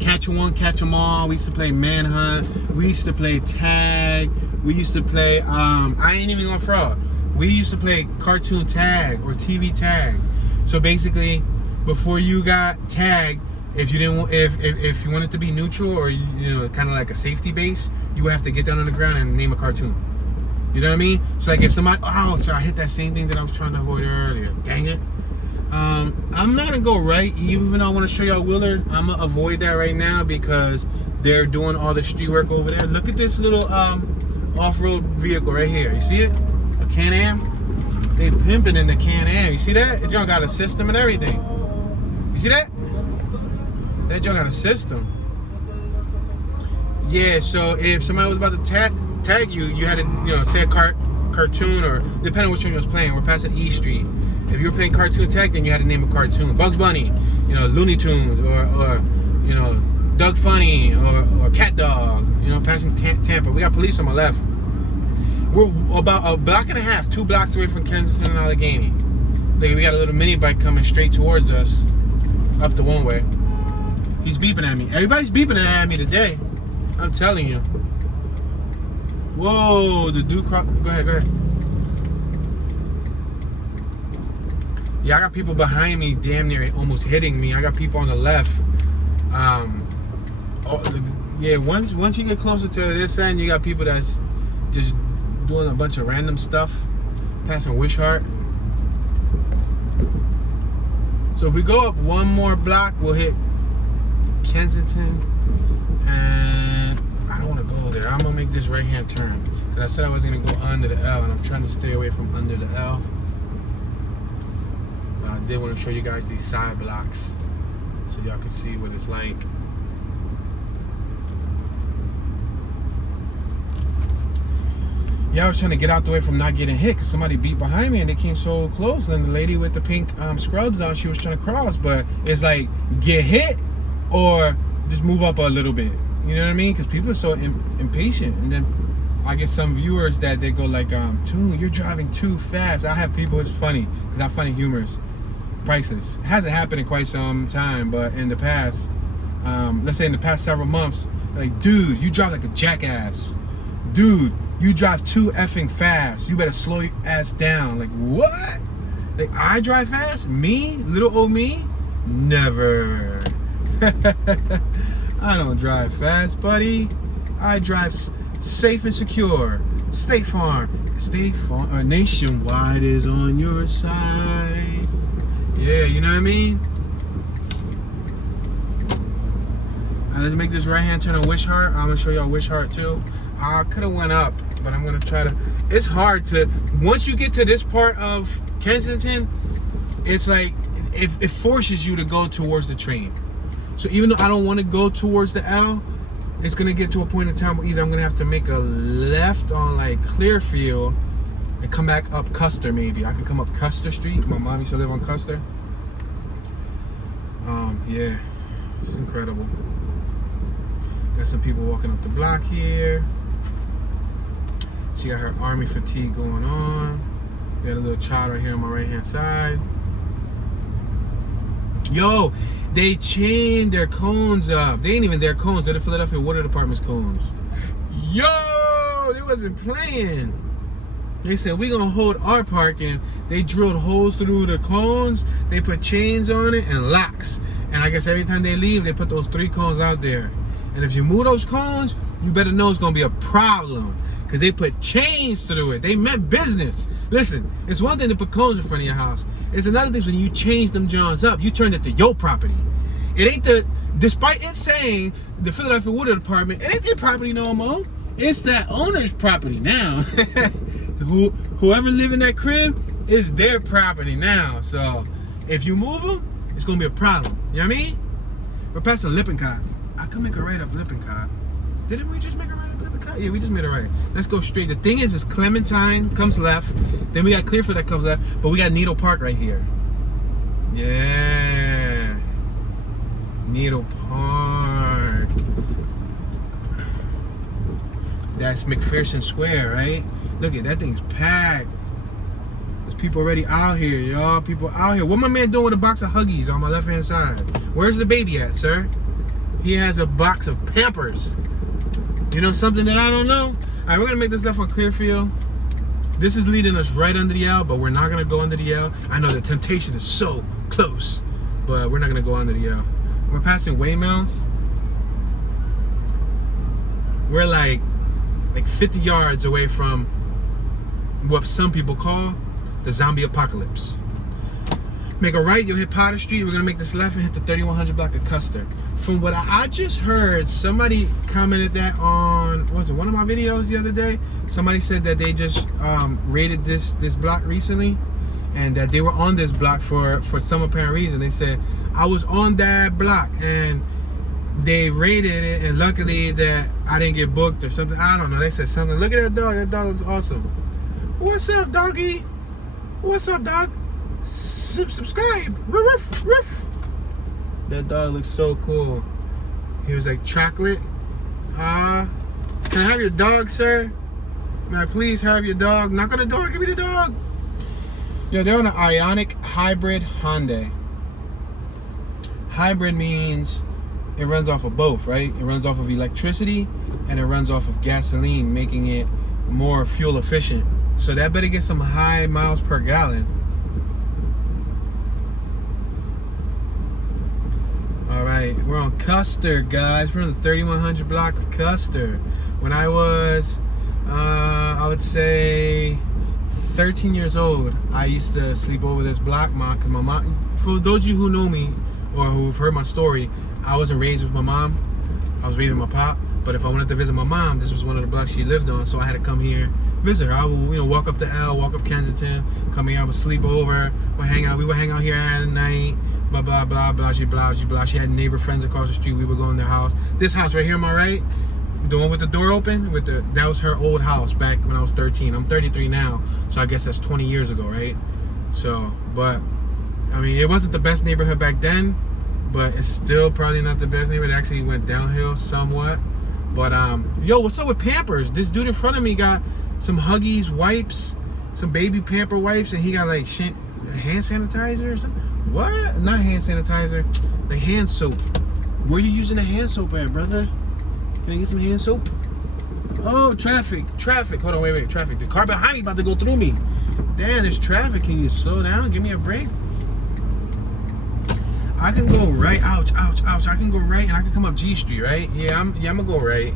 catch 'em one, catch 'em all. We used to play manhunt. We used to play tag. We used to play, I ain't even gonna fraud. We used to play cartoon tag or TV tag. So basically, before you got tagged, if you didn't, if you wanted to be neutral or, you know, kind of like a safety base, you would have to get down on the ground and name a cartoon. You know what I mean? So like if somebody, so I hit that same thing that I was trying to avoid earlier. Dang it. I'm not gonna go right, even though I want to show y'all Willard. I'm gonna avoid that right now because they're doing all the street work over there. Look at this little off-road vehicle right here. You see it? A Can-Am. They pimping in the Can-Am. You see that? That joint got a system and everything. You see that? That joint got a system. Yeah. So if somebody was about to tag you, you had to, you know, say a cartoon, or depending on which one you was playing. We're passing E Street. If you were playing cartoon tag, then you had to name a cartoon. Bugs Bunny, you know, Looney Tunes, or you know, Doug Funny or Cat Dog, you know, passing Tampa. We got police on my left. We're about a block and a half, 2 blocks away from Kensington and Allegheny. Look, we got a little mini bike coming straight towards us, up the one way. He's beeping at me. Everybody's beeping at me today. I'm telling you. Whoa, the dude crossed. Go ahead. Yeah, I got people behind me damn near almost hitting me. I got people on the left. Yeah, once you get closer to this end, you got people that's just doing a bunch of random stuff, passing Wishart. So if we go up one more block, we'll hit Kensington, and I don't want to go there. I'm gonna make this right-hand turn because I said I was gonna go under the L, and I'm trying to stay away from under the L. But I did want to show you guys these side blocks so y'all can see what it's like. Yeah, I was trying to get out the way from not getting hit because somebody beat behind me and they came so close. And the lady with the pink scrubs on, she was trying to cross, but it's like, get hit or just move up a little bit. You know what I mean? Because people are so impatient. And then I get some viewers that they go like, Toon, you're driving too fast. I have people, it's funny because I find humorous. Priceless. It hasn't happened in quite some time, but in the past, let's say in the past several months, like, dude, you drive like a jackass. Dude, you drive too effing fast. You better slow your ass down. Like, what? Like, I drive fast? Me? Little old me? Never. I don't drive fast, buddy. I drive safe and secure. State Farm. Nationwide is on your side. Yeah, you know what I mean? Alright, let's make this right-hand turn on Wishart. I'm gonna show y'all Wishart too. I could have went up, but I'm gonna try to. It's hard to, once you get to this part of Kensington, it's like it forces you to go towards the train. So even though I don't want to go towards the L, it's gonna get to a point in time where either I'm gonna have to make a left on like Clearfield and come back up Custer. Maybe I could come up Custer Street. My mom used to live on Custer. Yeah, it's incredible. Got some people walking up the block here. She got her army fatigue going on. Got a little child right here on my right-hand side. Yo, they chained their cones up. They ain't even their cones. They're the Philadelphia Water Department's cones. Yo, they wasn't playing. They said, we're going to hold our parking. They drilled holes through the cones. They put chains on it and locks. And I guess every time they leave, they put those 3 cones out there. And if you move those cones, you better know it's going to be a problem. Because they put chains through it. They meant business. Listen, it's one thing to put cones in front of your house. It's another thing when you change them Johns up, you turn it to your property. It ain't despite it saying the Philadelphia Water Department, it ain't their property no more. It's that owner's property now. Whoever live in that crib is their property now. So if you move them, it's going to be a problem. You know what I mean? We're passing Lippincott. I could make a right up Lippincott. Didn't we just make a right up Lippincott? Yeah, we just made a right. Let's go straight. The thing is Clementine comes left. Then we got Clearfield that comes left. But we got Needle Park right here. Yeah. Needle Park. That's Mcpherson Square, right? Look at that thing's packed. There's people already out here, y'all. People out here. What my man doing with a box of Huggies on my left-hand side? Where's the baby at, sir? He has a box of Pampers. You know something that I don't know? All right, we're gonna make this left on Clearfield. This is leading us right under the L, but we're not gonna go under the L. I know the temptation is so close, but we're not gonna go under the L. We're passing Weymouth. We're like 50 yards away from what some people call the zombie apocalypse. Make a right, you'll hit Potter Street. We're gonna make this left and hit the 3100 block of Custer. From what I just heard, somebody commented that on, what was it, one of my videos the other day? Somebody said that they just raided this block recently, and that they were on this block for some apparent reason. They said, I was on that block and they raided it, and luckily that I didn't get booked or something. I don't know. They said something. Look at that dog. That dog looks awesome. What's up, doggy? What's up, dog? Subscribe. Ruff, ruff. That dog looks so cool. He was like, chocolate. Can I have your dog, sir? May I please have your dog? Knock on the door, give me the dog. Yeah, they're on an Ioniq hybrid Hyundai. Hybrid means it runs off of both, right? It runs off of electricity and it runs off of gasoline, making it more fuel efficient. So that better get some high miles per gallon. All right, we're on Custer, guys. We're on the 3100 block of Custer. When I was, I would say 13 years old, I used to sleep over this block. Cause my mom, for those of you who know me or who've heard my story, I wasn't raised with my mom. I was raised with my pop. But if I wanted to visit my mom, this was one of the blocks she lived on, so I had to come here visit her. I would, walk up to L, walk up Kensington, come here, I would sleep over, we'd hang out. We would hang out here at night. Blah blah blah blah. She had neighbor friends across the street. We would go in their house. This house right here on my right, the one with the door open, that was her old house back when I was 13. I'm 33 now, so I guess that's 20 years ago, right? So, but I mean, it wasn't the best neighborhood back then, but it's still probably not the best neighborhood. It actually went downhill somewhat. But yo, what's up with Pampers? This dude in front of me got some Huggies wipes, some baby Pamper wipes, and he got like hand sanitizer or something. What? Not hand sanitizer, the hand soap. Where you using the hand soap at, brother? Can I get some hand soap? Oh, traffic. Hold on, wait, traffic. The car behind me about to go through me. Damn, there's traffic. Can you slow down? Give me a break. I can go right. Ouch. I can go right and I can come up G Street, right? Yeah, I'm gonna go right.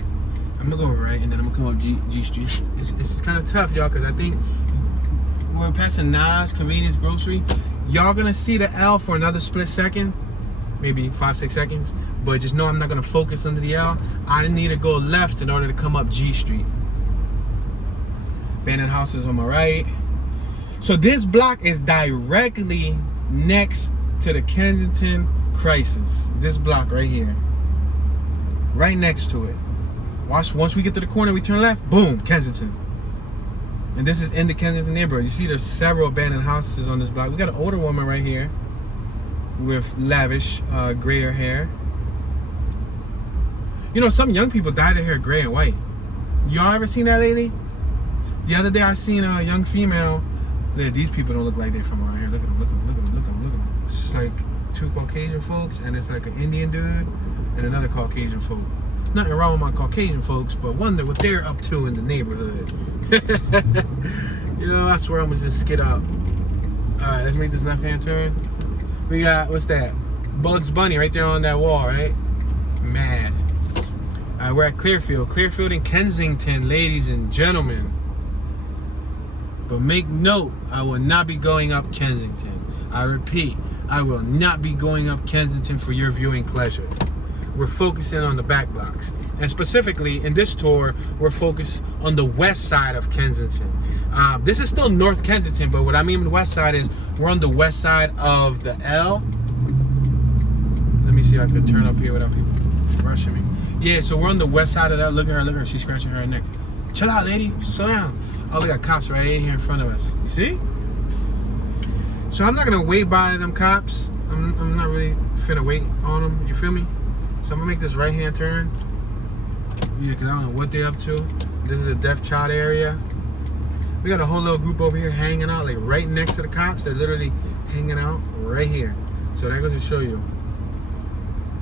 I'm gonna go right and then I'm gonna come up G Street. It's kind of tough, y'all, because I think we're passing Nas Convenience Grocery. Y'all gonna see the L for another split second, maybe 5-6 seconds, but just know I'm not gonna focus under the L. I need to go left in order to come up G Street. Abandoned houses on my right. So this block is directly next to the Kensington crisis. This block right here, right next to it. Watch, once we get to the corner, we turn left, boom, Kensington. And this is in the Kensington neighborhood. You see there's several abandoned houses on this block. We got an older woman right here with lavish grayer hair. Some young people dye their hair gray and white. Y'all ever seen that lately? The other day I seen a young female. Yeah, these people don't look like they're from around here. Look at them. It's like two Caucasian folks and it's like an Indian dude and another Caucasian folk. Nothing wrong with my Caucasian folks, but wonder what they're up to in the neighborhood. I swear I'm gonna just skid up. Alright, let's make this left-hand turn. We got, what's that? Bugs Bunny right there on that wall, right? Mad. Alright, we're at Clearfield in Kensington, ladies and gentlemen. But make note, I will not be going up Kensington. I repeat, I will not be going up Kensington for your viewing pleasure. We're focusing on the back blocks. And specifically, in this tour, we're focused on the west side of Kensington. This is still North Kensington, but what I mean by the west side is we're on the west side of the L. Let me see if I could turn up here without people rushing me. Yeah, so we're on the west side of that. Look at her. She's scratching her neck. Chill out, lady. Slow down. Oh, we got cops right here in front of us. You see? So I'm not going to wait by them cops. I'm not really finna wait on them. You feel me? So I'm gonna make this right-hand turn. Yeah, because I don't know what they're up to. This is a deaf child area. We got a whole little group over here hanging out, like right next to the cops. They're literally hanging out right here. So that goes to show you,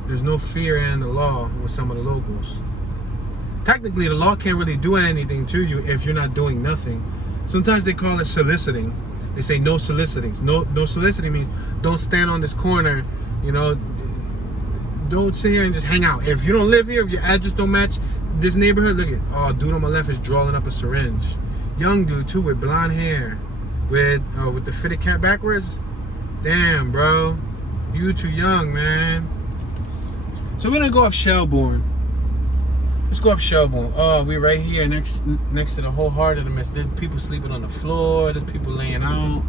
there's no fear in the law with some of the locals. Technically, the law can't really do anything to you if you're not doing nothing. Sometimes they call it soliciting. They say no soliciting. No soliciting means don't stand on this corner, don't sit here and just hang out. If you don't live here, if your address don't match this neighborhood, look at, dude on my left is drawing up a syringe. Young dude too, with blonde hair, with the fitted cap backwards. Damn, bro, you too young, man. So we're gonna go up Shelbourne. Let's go up Shelbourne. Oh, we're right here next to the whole heart of the mess. There's people sleeping on the floor. There's people laying out.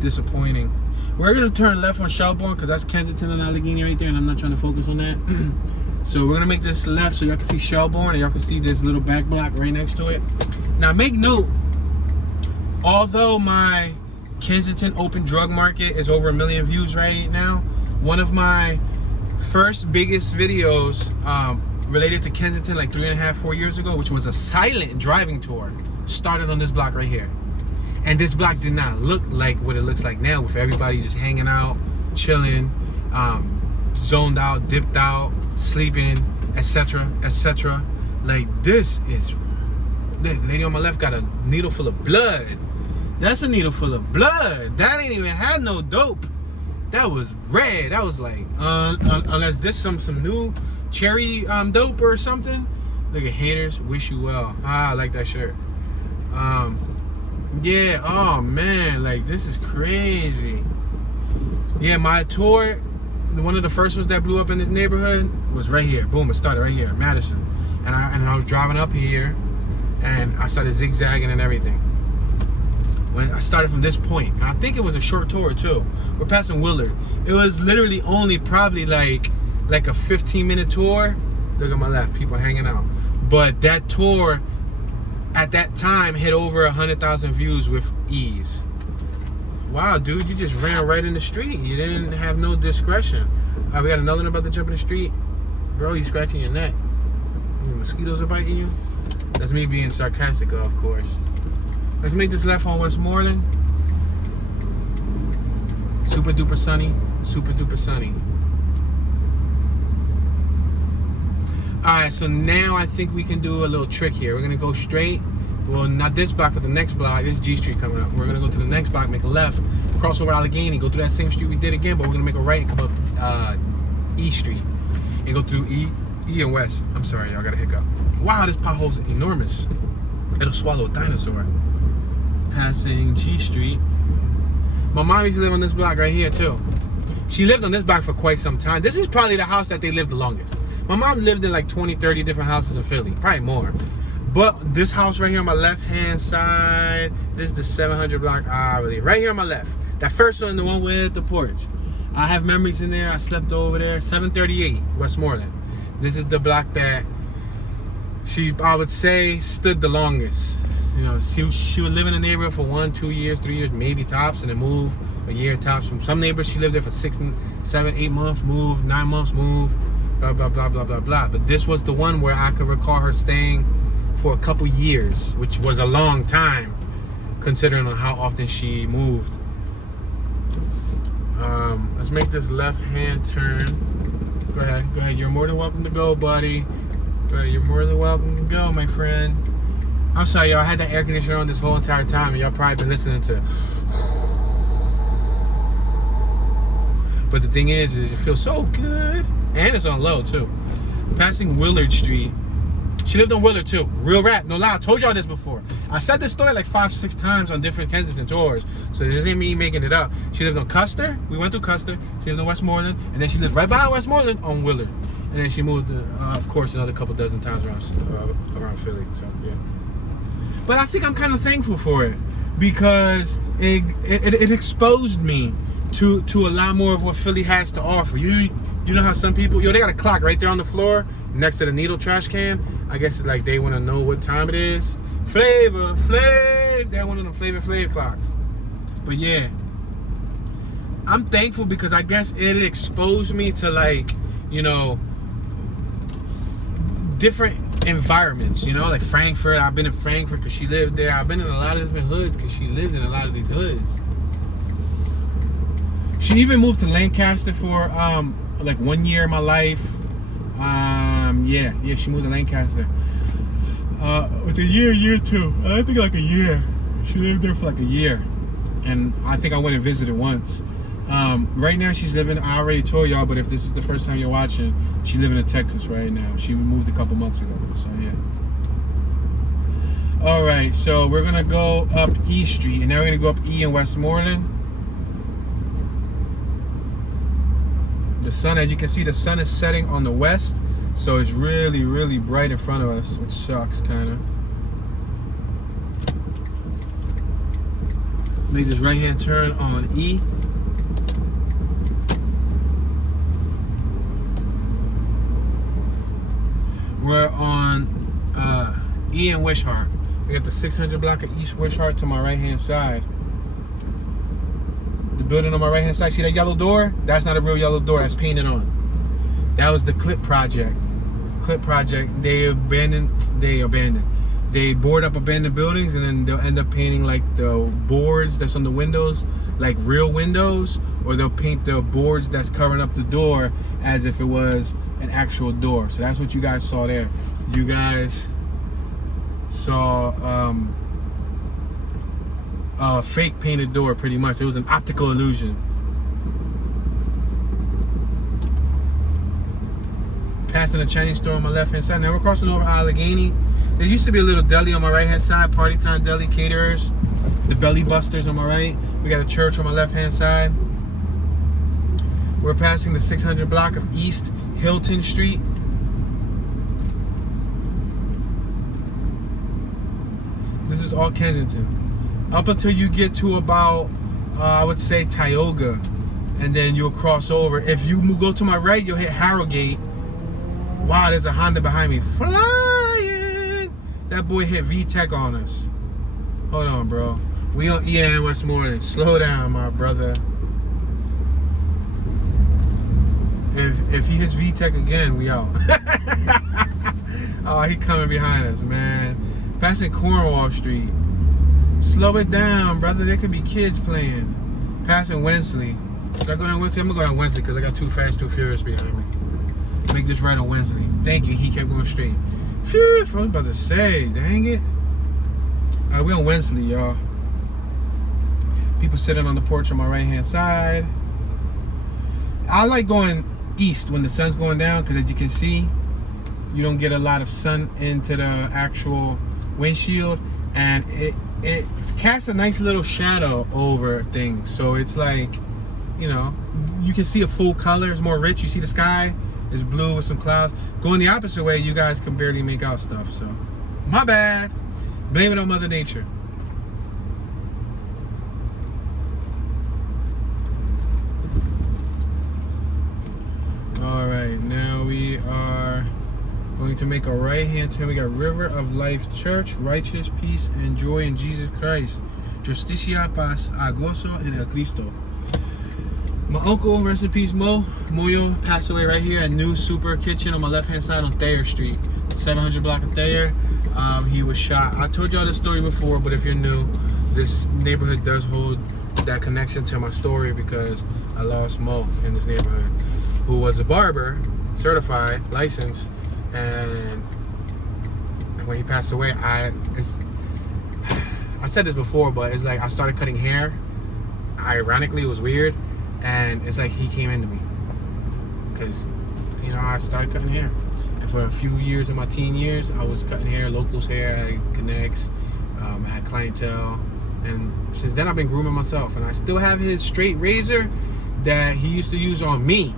Disappointing. We're gonna turn left on Shelbourne because that's Kensington and Allegheny right there, and I'm not trying to focus on that. So we're gonna make this left so y'all can see Shelbourne and y'all can see this little back block right next to it. Now make note, although my Kensington open drug market is over 1 million views right now, one of my first biggest videos related to Kensington like 4 years ago, which was a silent driving tour, started on this block right here. And this block did not look like what it looks like now, with everybody just hanging out, chilling, zoned out, dipped out, sleeping, etc., etc. Like, this is, the lady on my left got a needle full of blood. That's a needle full of blood. That ain't even had no dope. That was red. That was like, unless this some new cherry dope or something. Look at haters, wish you well. I like that shirt. Yeah, oh man, like this is crazy. Yeah, my tour, one of the first ones that blew up in this neighborhood was right here. Boom, it started right here, Madison. And I was driving up here and I started zigzagging and everything. When I started from this point, and I think it was a short tour too. We're passing Willard. It was literally only probably like a 15-minute tour. Look at my left, people hanging out. But that tour at that time hit over 100,000 views with ease. Wow, dude, you just ran right in the street. You didn't have no discretion. We got another one about to jump in the street. Bro, you scratching your neck. Mosquitoes are biting you? That's me being sarcastic, of course. Let's make this left on Westmoreland. Super duper sunny. Super duper sunny. Alright, so now I think we can do a little trick here. We're gonna go straight. Well, not this block, but the next block. This is G Street coming up. We're gonna go to the next block, make a left, cross over Allegheny, go through that same street we did again, but we're gonna make a right and come up E Street. And go through E and West. I'm sorry, y'all got a hiccup. Wow, this pothole's enormous. It'll swallow a dinosaur. Passing G Street. My mom used to live on this block right here too. She lived on this block for quite some time. This is probably the house that they lived the longest. My mom lived in like 20, 30 different houses in Philly, probably more. But this house right here on my left-hand side, this is the 700 block, I believe. Right here on my left. That first one, the one with the porch. I have memories in there. I slept over there. 738 Westmoreland. This is the block that I would say, stood the longest. You know, she would live in the neighborhood for 1, 2 years, 3 years, maybe tops, and then move a year tops. From some neighbors, she lived there for 6, 7, 8 months, move, 9 months, move, blah, blah, blah, blah, blah, blah. But this was the one where I could recall her staying for a couple years, which was a long time, considering on how often she moved. Let's make this left-hand turn. Go ahead. You're more than welcome to go, buddy. Go ahead, you're more than welcome to go, my friend. I'm sorry, y'all. I had that air conditioner on this whole entire time, and y'all probably been listening to. But the thing is it feels so good, and it's on low too. Passing Willard Street. She lived on Willard too. Real rap, no lie. I told y'all this before. I said this story like 5, 6 times on different Kensington tours, so this ain't me making it up. She lived on Custer. We went through Custer. She lived on Westmoreland, and then she lived right behind Westmoreland on Willard, and then she moved, of course, another couple dozen times around Philly. So yeah. But I think I'm kind of thankful for it, because it exposed me to a lot more of what Philly has to offer. You know how some people, they got a clock right there on the floor next to the needle trash can. I guess it's like they want to know what time it is. Flavor Flav, they have one of them Flavor Flav clocks. But yeah, I'm thankful because I guess it exposed me to, like, you know, different environments, you know, like Frankfurt. I've been in Frankfurt because she lived there. I've been in a lot of different hoods because she lived in a lot of these hoods. She even moved to Lancaster for like 1 year of my life. Yeah, she moved to Lancaster. It was a year too. I think like a year. She lived there for like a year, and I think I went and visited once. Right now she's living, I already told y'all, but if this is the first time you're watching, she's living in Texas right now. She moved a couple months ago, so yeah. Alright, so we're gonna go up E Street, and now we're gonna go up E in Westmoreland. The sun, as you can see, the sun is setting on the west, so it's really, really bright in front of us, which sucks, kind of. Make this right-hand turn on E. We're on E and Wishart. We got the 600 block of East Wishart to my right-hand side. The building on my right-hand side, see that yellow door? That's not a real yellow door, that's painted on. That was the Clip Project. Clip Project. They board up abandoned buildings, and then they'll end up painting like the boards that's on the windows, like real windows, or they'll paint the boards that's covering up the door as if it was an actual door. So that's what you guys saw there. You guys saw a fake painted door, pretty much. It was an optical illusion. Passing a Chinese store on my left hand side. Now we're crossing over Allegheny. There used to be a little deli on my right hand side, Party Time Deli Caterers. The Belly Busters on my right. We got a church on my left hand side. We're passing the 600 block of East Hilton Street. This is all Kensington. Up until you get to about, I would say, Tioga. And then you'll cross over. If you go to my right, you'll hit Harrogate. Wow, there's a Honda behind me. Flying! That boy hit VTEC on us. Hold on, bro. We on EN Westmoreland. Slow down, my brother. If he hits VTEC again, we out. Oh, he coming behind us, man. Passing Cornwall Street. Slow it down, brother. There could be kids playing. Passing Wensley. Should I go down Wensley? I'm gonna go down Wensley because I got Too Fast, Too Furious behind me. Make this right on Wensley. Thank you. He kept going straight. Phew, I was about to say, dang it. Alright, we on Wensley, y'all. People sitting on the porch on my right hand side. I like going east when the sun's going down because, as you can see, you don't get a lot of sun into the actual windshield, and it casts a nice little shadow over things. So it's like, you know, you can see a full color. It's more rich. You see the sky. It's blue with some clouds. Going the opposite way, you guys can barely make out stuff. So, my bad. Blame it on Mother Nature. Alright, now we are going to make a right hand turn. We got River of Life Church, righteous peace and joy in Jesus Christ. Justicia, paz, a gozo en el Cristo. My uncle, rest in peace, Moyo, passed away right here at New Super Kitchen on my left hand side on Thayer Street, 700 block of Thayer. He was shot. I told y'all this story before, but if you're new, this neighborhood does hold that connection to my story because I lost Mo in this neighborhood, who was a barber, certified, licensed, and when he passed away, I said this before, but it's like I started cutting hair. Ironically, it was weird. And it's like he came into me because, you know, I started cutting hair. And for a few years in my teen years, I was cutting hair, locals hair, I had connects, I had clientele. And since then, I've been grooming myself. And I still have his straight razor that he used to use on me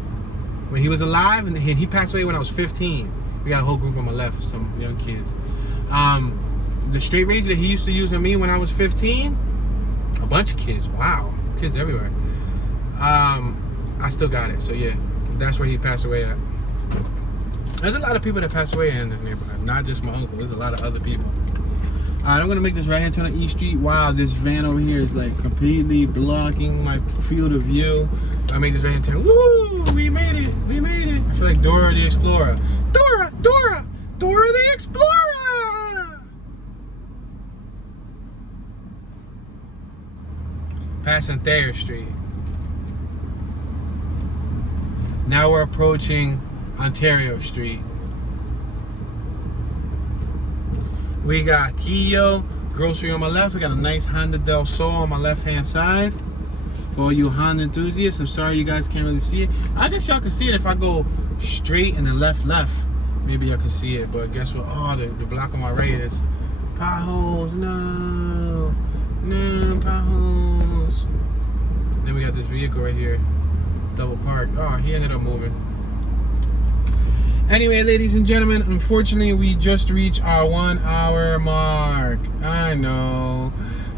when he was alive. And he passed away when I was 15. We got a whole group on my left, some young kids. The straight razor that he used to use on me when I was 15, a bunch of kids. Wow, kids everywhere. I still got it, so yeah, that's where he passed away at. There's a lot of people that pass away in this neighborhood, not just my uncle. There's a lot of other people. Alright, I'm gonna make this right hand turn on East Street. Wow, this van over here is like completely blocking my field of view. I make this right hand turn. Woo! We made it! We made it! I feel like Dora the Explorer. Dora the Explorer! Passing Thayer Street. Now we're approaching Ontario Street. We got Quillo Grocery on my left. We got a nice Honda Del Sol on my left hand side. For all you Honda enthusiasts, I'm sorry you guys can't really see it. I guess y'all can see it if I go straight and then left. Maybe y'all can see it, but guess what? Oh, the block on my right is potholes. No, potholes. Then we got this vehicle right here. Double parked. Oh, he ended up moving. Anyway, ladies and gentlemen, unfortunately, we just reached our 1 hour mark. I know.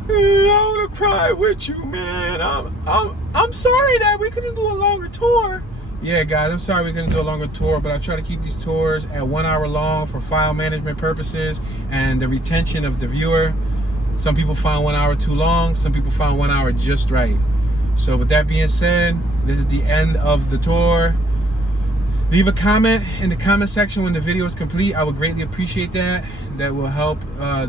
I want to cry with you, man. I'm sorry that we couldn't do a longer tour. Yeah, guys, I'm sorry we couldn't do a longer tour, but I try to keep these tours at 1 hour long for file management purposes and the retention of the viewer. Some people find 1 hour too long. Some people find 1 hour just right. So with that being said, this is the end of the tour. Leave a comment in the comment section when the video is complete. I would greatly appreciate that. That will help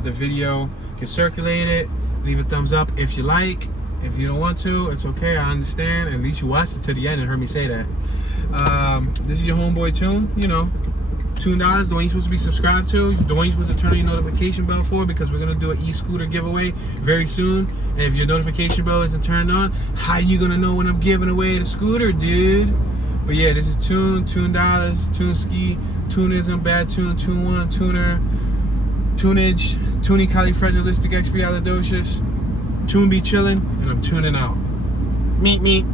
the video get circulated. Leave a thumbs up if you like. If you don't want to, it's okay. I understand. At least you watched it to the end and heard me say that. This is your homeboy Tune. You know, $2. The one you're supposed to be subscribed to. The one you're supposed to turn on your notification bell for, because we're going to do an e-scooter giveaway very soon. And if your notification bell isn't turned on, how you going to know when I'm giving away the scooter, dude? But yeah, this is $2, Tune Ski, Tunism, Bad Tune, Tune 1, Tuner, Tunage, Tuning Califragilistic Expialidocious, Tune be chillin', and I'm tuning out. Meet.